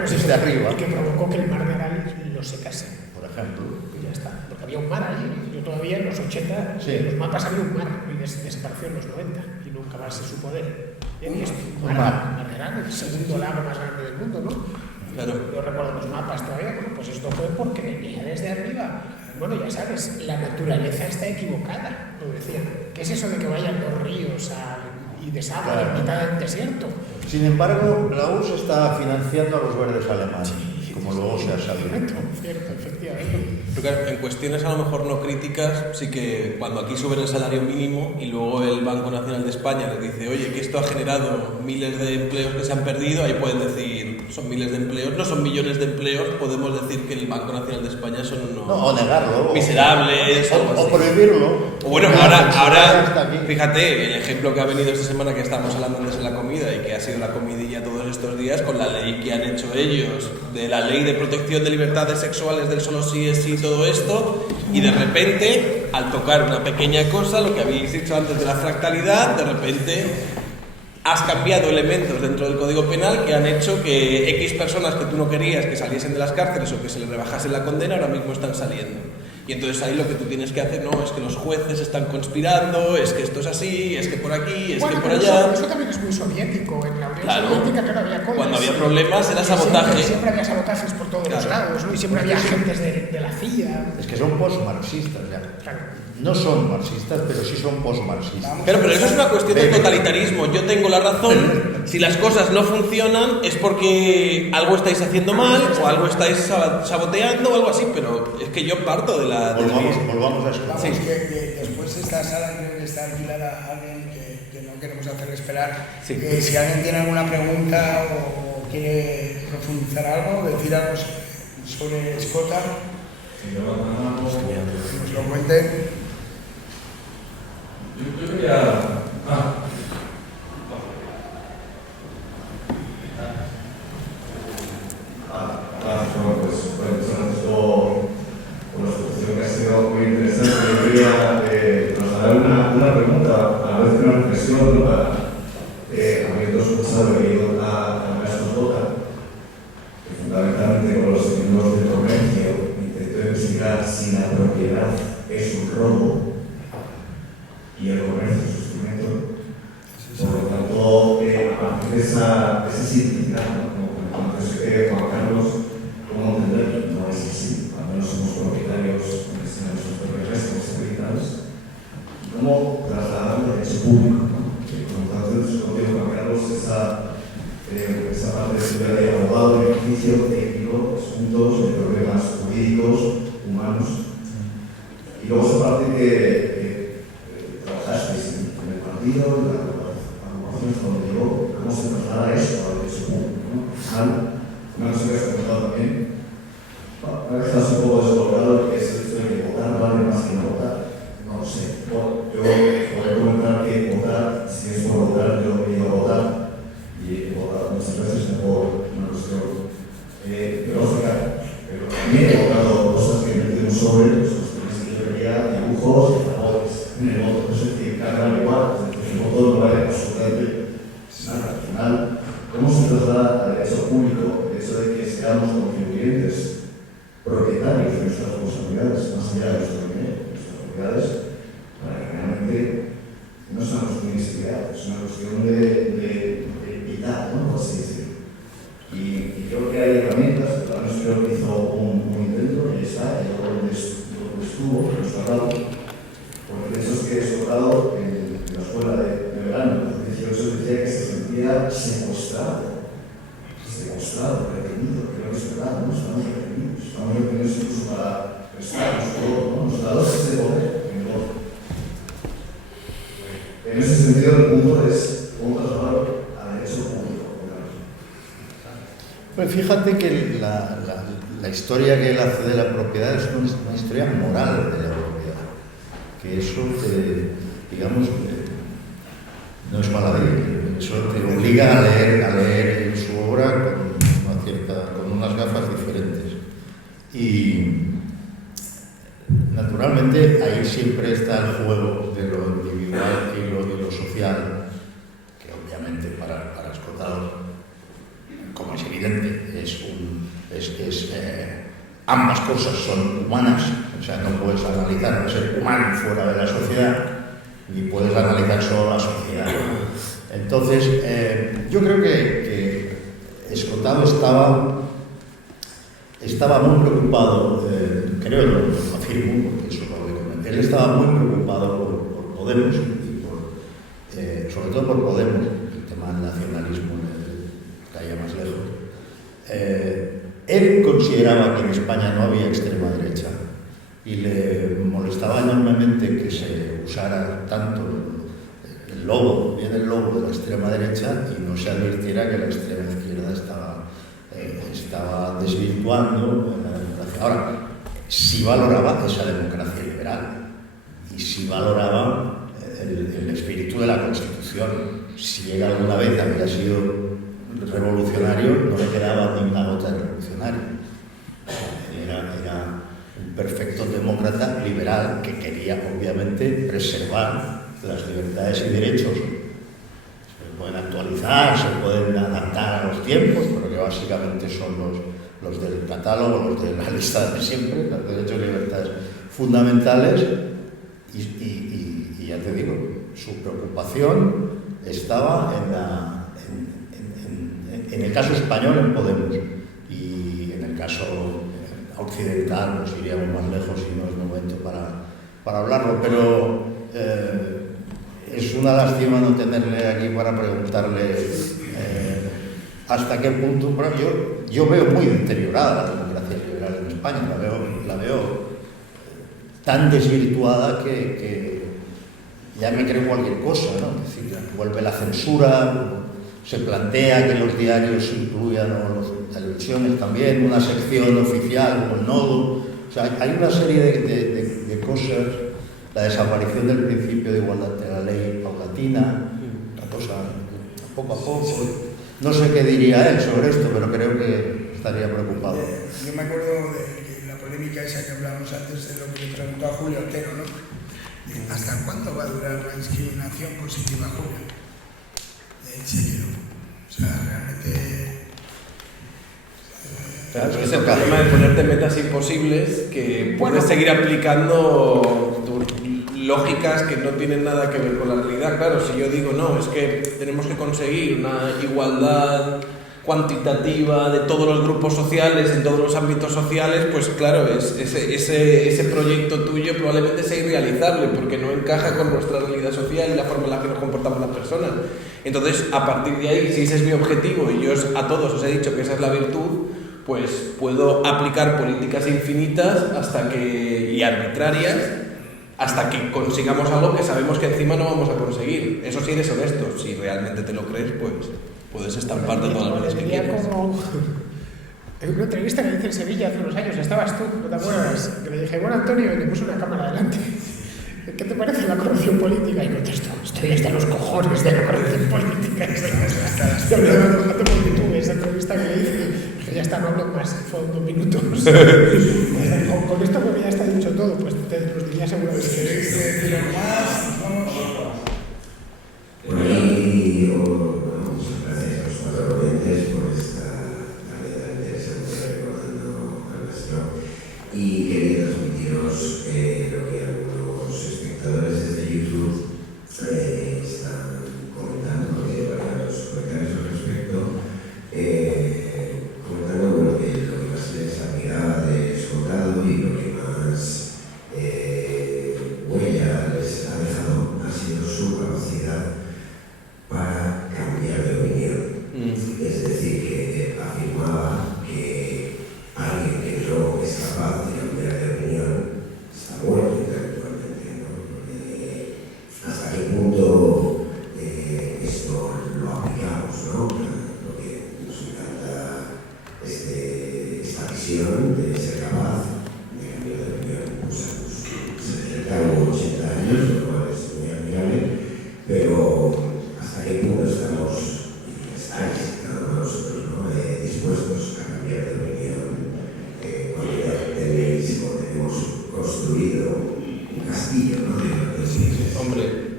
desde arriba. Y que provocó que el mar de Aral lo secase. Por ejemplo. Y ya está. Porque había un mar ahí. Yo todavía en los 80, en los mapas había un mar. Y desapareció en los 90. Y nunca más se supo de él. Un mar de Aral, el segundo lago más grande del mundo, ¿no? Claro. Yo recuerdo los mapas todavía. Bueno, pues esto fue porque venía desde arriba. Bueno, ya sabes, la naturaleza está equivocada. Lo decían. ¿Qué es eso de que vayan los ríos y desagüen en mitad del desierto? Sin embargo, la URSS está financiando a los verdes alemanes, como luego se ha sabido. Cierto, efectivamente. Pero claro, en cuestiones a lo mejor no críticas, sí que cuando aquí suben el salario mínimo y luego el Banco Nacional de España les dice, oye, que esto ha generado miles de empleos que se han perdido, ahí pueden decir, son miles de empleos, no son millones de empleos, podemos decir que el Banco Nacional de España son unos o negarlo, miserables, o prohibirlo. O bueno, ahora, fíjate, el ejemplo que ha venido esta semana que estábamos hablando antes en la comida y que ha sido la comidilla todos estos días con la ley que han hecho ellos, de la ley de protección de libertades sexuales del solo sí es sí, todo esto, y de repente, al tocar una pequeña cosa, lo que habéis dicho antes de la fractalidad, de repente has cambiado elementos dentro del Código Penal que han hecho que X personas que tú no querías que saliesen de las cárceles o que se les rebajase la condena ahora mismo están saliendo. Y entonces ahí lo que tú tienes que hacer, no, es que los jueces están conspirando, es que esto es así, es que por aquí, es que por allá. Eso también es muy soviético. En la Unión Claro. Soviética, claro, había colas. Cuando había problemas era sabotaje. Siempre había sabotajes por todos los lados, ¿no? Y siempre había agentes de la CIA. Es que son postmarxistas ya. Claro. No son marxistas, pero sí son postmarxistas. Pero eso es una cuestión de totalitarismo. Yo tengo la razón. Si las cosas no funcionan es porque algo estáis haciendo mal o algo estáis saboteando o algo así. Pero es que yo parto de la... Volvamos a escuchar. Vamos, que después esta sala creo que está alquilada a alguien que no queremos hacer esperar. Sí. Que si alguien tiene alguna pregunta o quiere profundizar algo, decir algo sobre Escota, que nos lo cuente. Yo quería... por la exposición que ha sido muy interesante. Yo quería trasladar una pregunta, a la vez que una reflexión, habiendo escuchado y leído a Ernesto Escota, que fundamentalmente con los signos de comercio intentó investigar si la propiedad es un robo y el comercio es su instrumento. Por lo tanto, a partir de esa simplicidad, como Juan Carlos, ¿cómo entender? No es así. Al menos somos propietarios de nuestros propios restos habitables. ¿Cómo trasladar el derecho público? Por lo tanto, contigo, Juan Carlos, esa parte de estudiar de abogado, de ejercicio técnico, asuntos, de problemas jurídicos, humanos. Y luego esa parte que trabajasteis en el partido, en la agrupación hasta donde llegó, cómo se traslada esto al derecho público, ¿no? Una cosa que has comentado también, me ha dejado un poco descolocado, que es el hecho de que votar vale más que no votar. No lo sé. Bueno, yo podría comentar que votar, si es por votar, yo he ido a votar y he votado muchas veces por una cuestión lógica, pero también he votado cosas que me un sobre, pues cuestiones que yo veía, dibujos y favores en el voto. Es decir, cargan igual, el voto no vale absolutamente nada. Al final, ¿cómo se traslada al derecho público el hecho de que seamos contribuyentes, propietarios de nuestras responsabilidades, más allá de nuestro dinero, de nuestras propiedades, para que realmente no seamos muy desiguales? Es una cuestión de equidad, ¿no? Por así decirlo. Y creo que hay herramientas, al menos creo que hizo un intento, y está, y donde estuvo, que nos ha dado, escoltado en la escuela de verano, en 2018, decía que se sentía secuestrado, retenido, que no es verdad, no estamos retenidos incluso para prestarnos todo, ¿no? Los dadores de poder en todo. En ese sentido, el punto es un trasladado al derecho público. Pues fíjate que la historia que él hace de la propiedad es una historia moral de la propiedad, que eso digamos, no es baladí, eso te obliga a leer su obra con unas gafas diferentes. Y naturalmente ahí siempre está el juego de lo individual y lo social, que obviamente para Escotado, como es evidente, ambas cosas son humanas, o sea, no puedes analizar un ser humano fuera de la sociedad, ni puedes analizar solo la sociedad. Entonces, yo creo que Escotado estaba muy preocupado, creo, lo afirmo, porque eso lo veo con él estaba muy preocupado por Podemos, y sobre todo por Podemos, el tema del nacionalismo caía más lejos. Él consideraba que en España no había extrema derecha y le molestaba enormemente que se usara tanto el logo de la extrema derecha y no se advirtiera que la extrema izquierda estaba desvirtuando la democracia. Ahora, sí valoraba esa democracia liberal y sí valoraba el espíritu de la Constitución. Si él alguna vez había sido revolucionario, no le quedaba ni una gota de revolucionario. Era un perfecto demócrata liberal que quería, obviamente, preservar las libertades y derechos. Se pueden actualizar, se pueden adaptar a los tiempos, pero que básicamente son los del catálogo, los de la lista de siempre, los derechos y libertades fundamentales. Y ya te digo, su preocupación estaba en el caso español, en Podemos, y en el caso occidental, pues iríamos más lejos y no es momento para hablarlo, pero es una lástima no tenerle aquí para preguntarle hasta qué punto. Bueno, yo veo muy deteriorada la democracia liberal en España, la veo tan desvirtuada que ya me creo cualquier cosa, ¿no? Es decir, vuelve la censura. Se plantea que los diarios incluyan, o las televisiones también, una sección oficial como el Nodo. O sea, hay una serie de cosas, la desaparición del principio de igualdad de la ley paulatina, una cosa poco a poco. No sé qué diría él sobre esto, pero creo que estaría preocupado. Yo me acuerdo de la polémica esa que hablamos antes de lo que le preguntó a Julio Otero, ¿no? ¿Hasta cuándo va a durar la discriminación positiva, Julio? En serio, o sea, realmente... Claro, es el problema de ponerte metas imposibles que puedes seguir aplicando lógicas que no tienen nada que ver con la realidad. Claro, si yo digo, no, es que tenemos que conseguir una igualdad cuantitativa de todos los grupos sociales, en todos los ámbitos sociales, pues claro, ese proyecto tuyo probablemente sea irrealizable porque no encaja con nuestra realidad social y la forma en la que nos comportamos las personas. Entonces, a partir de ahí, si ese es mi objetivo y yo a todos os he dicho que esa es la virtud, pues puedo aplicar políticas infinitas y arbitrarias hasta que consigamos algo que sabemos que encima no vamos a conseguir. Eso sí eres honesto. Si realmente te lo crees, pues puedes estamparte todas las veces que quieras. En una entrevista que hice en Sevilla hace unos años, estabas tú, ¿no te acuerdas? Que le dije, bueno, Antonio, y le puse una cámara delante. ¿Qué te parece la corrupción política? Y contestó, estoy hasta los cojones de la corrupción política. Estoy hablando porque tuve esa entrevista que le hice, que ya está, no hablo más, fueron 2 minutos. Con esto porque ya está dicho todo, pues te los diría seguramente. ¿Queréis decir algo más? Vamos. Muchas gracias a los 4 ponentes por esta tarde tan interesante recordando al maestro. Y quería transmitiros lo que algunos espectadores desde YouTube están comentando, porque para los comentarios al respecto, comentando lo que más les admiraba de Escotado y lo que más huella les ha dejado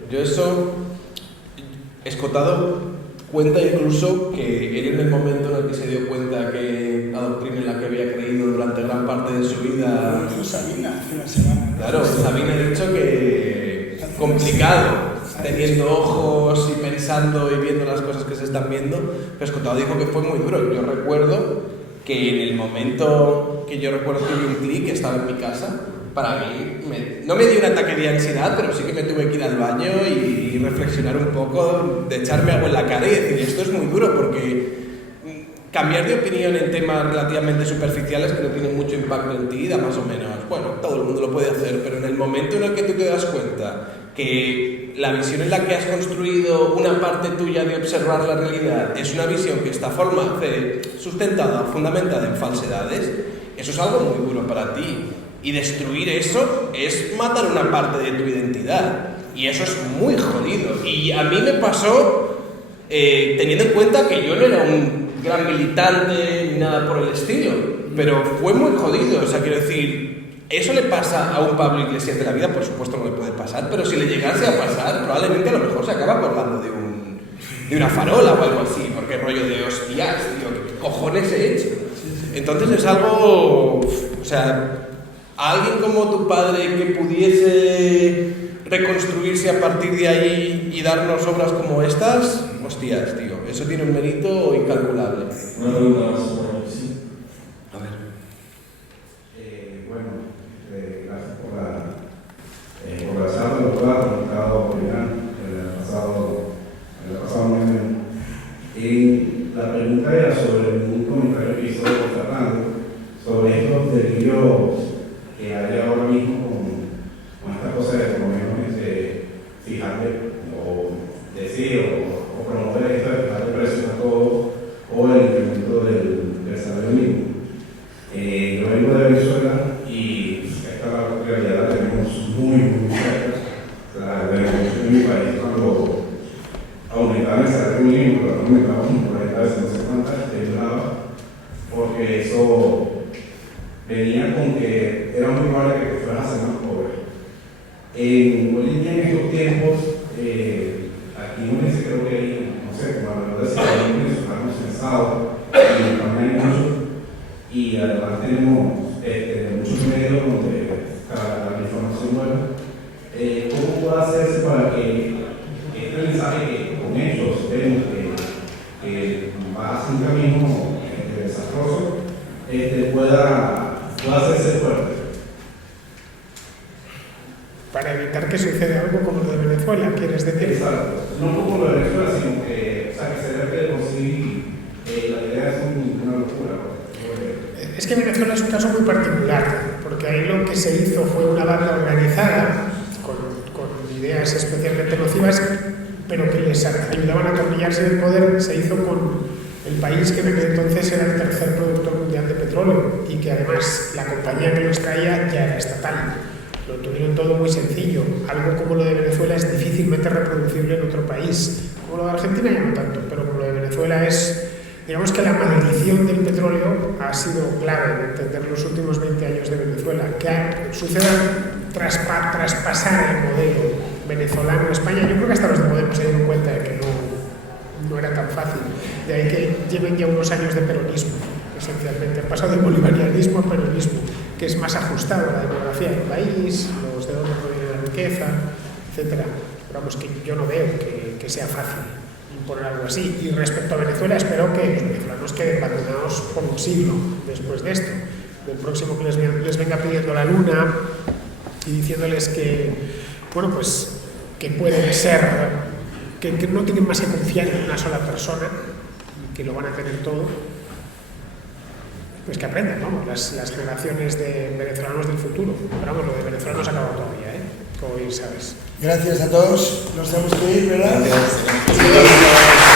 yo eso, Escotado cuenta incluso que él en el momento en el que se dio cuenta que la doctrina en la que había creído durante gran parte de su vida... Sabina, hace una semana. Claro, Sabina ha dicho que complicado, teniendo ojos y pensando y viendo las cosas que se están viendo, pero Escotado dijo que fue muy duro. Yo recuerdo que en el momento que yo recuerdo que vi un clic, que estaba en mi casa, para mí no me dio un ataque de ansiedad, pero sí que me tuve que ir al baño y reflexionar un poco, de echarme algo en la cara y decir, esto es muy duro, porque cambiar de opinión en temas relativamente superficiales que no tienen mucho impacto en ti da más o menos, bueno, todo el mundo lo puede hacer, pero en el momento en el que tú te das cuenta que la visión en la que has construido una parte tuya de observar la realidad es una visión que está sustentada, fundamentada en falsedades, eso es algo muy duro para ti. Y destruir eso es matar una parte de tu identidad. Y eso es muy jodido. Y a mí me pasó, teniendo en cuenta que yo no era un gran militante ni nada por el estilo, pero fue muy jodido. O sea, quiero decir, eso le pasa a un Pablo Iglesias de la vida, por supuesto no le puede pasar, pero si le llegase a pasar, probablemente a lo mejor se acaba colgando de una farola o algo así, porque rollo de hostias, tío, ¿qué cojones he hecho? Entonces es algo, o sea... ¿A alguien como tu padre que pudiese reconstruirse a partir de ahí y darnos obras como estas? Hostias, tío, eso tiene un mérito incalculable. Una pregunta más sobre sí. A ver. Gracias por la charla, lo que ha comentado en el pasado muy bien. Y la pregunta era sobre un comentario que hizo Fernando sobre estos delirios que hay ahora mismo con esta cosa de por lo menos fijarle o decir o promover esto de fijarle precios a todo o el incremento del salario mínimo. Yo vengo de Venezuela y esta realidad la tenemos muy cerca. O sea, en mi país cuando aumentaban el salario mínimo, pero no aumentaban por ahí veces no sé cuántas, temblaba porque eso venía con que era muy probable que te fueras a ser más pobre. Hoy en día, en estos tiempos, aquí no dice, creo que hay, no sé, como alrededor de 100.000 venezolanos censados, y también hay muchos, y además tenemos muchos medios donde la información nueva. ¿Cómo puede hacerse para que este mensaje que con hechos vemos que va hacia un camino desastroso pueda hacerse fuerte? Para evitar que suceda algo como lo de Venezuela, ¿quieres decir? Exacto. No como lo de Venezuela, sino que, se ve que de por sí la idea es una locura. Es que Venezuela es un caso muy particular, porque ahí lo que se hizo fue una banda organizada con ideas especialmente nocivas, pero que les ayudaban a atornillarse del poder. Se hizo con el país que en aquel entonces era el tercer productor mundial de petróleo y que además la compañía que lo extraía ya era estatal. Lo tuvieron todo muy sencillo. Algo como lo de Venezuela es difícilmente reproducible en otro país. Como lo de Argentina ya no tanto, pero como lo de Venezuela es... Digamos que la maldición del petróleo ha sido clave en entender los últimos 20 años de Venezuela. Que suceda traspasar el modelo venezolano en España. Yo creo que hasta los de Podemos se dieron cuenta de que no era tan fácil. De ahí que lleven ya unos años de peronismo, esencialmente. Han pasado del bolivarianismo al peronismo, que es más ajustado a la demografía del país, los de dónde proviene la riqueza, etc. Pero vamos, que yo no veo que sea fácil imponer algo así. Y respecto a Venezuela, espero que los venezolanos queden abandonados por un siglo después de esto. Del próximo que les venga pidiendo la luna y diciéndoles que, bueno, pues que pueden ser, que no tienen más que confiar en una sola persona y que lo van a tener todo, pues que aprendan, vamos, las generaciones de venezolanos del futuro. Pero vamos, lo de Venezuela no se ha acabado todavía, como bien sabes. Gracias a todos. Nos tenemos que ir, ¿verdad? Gracias.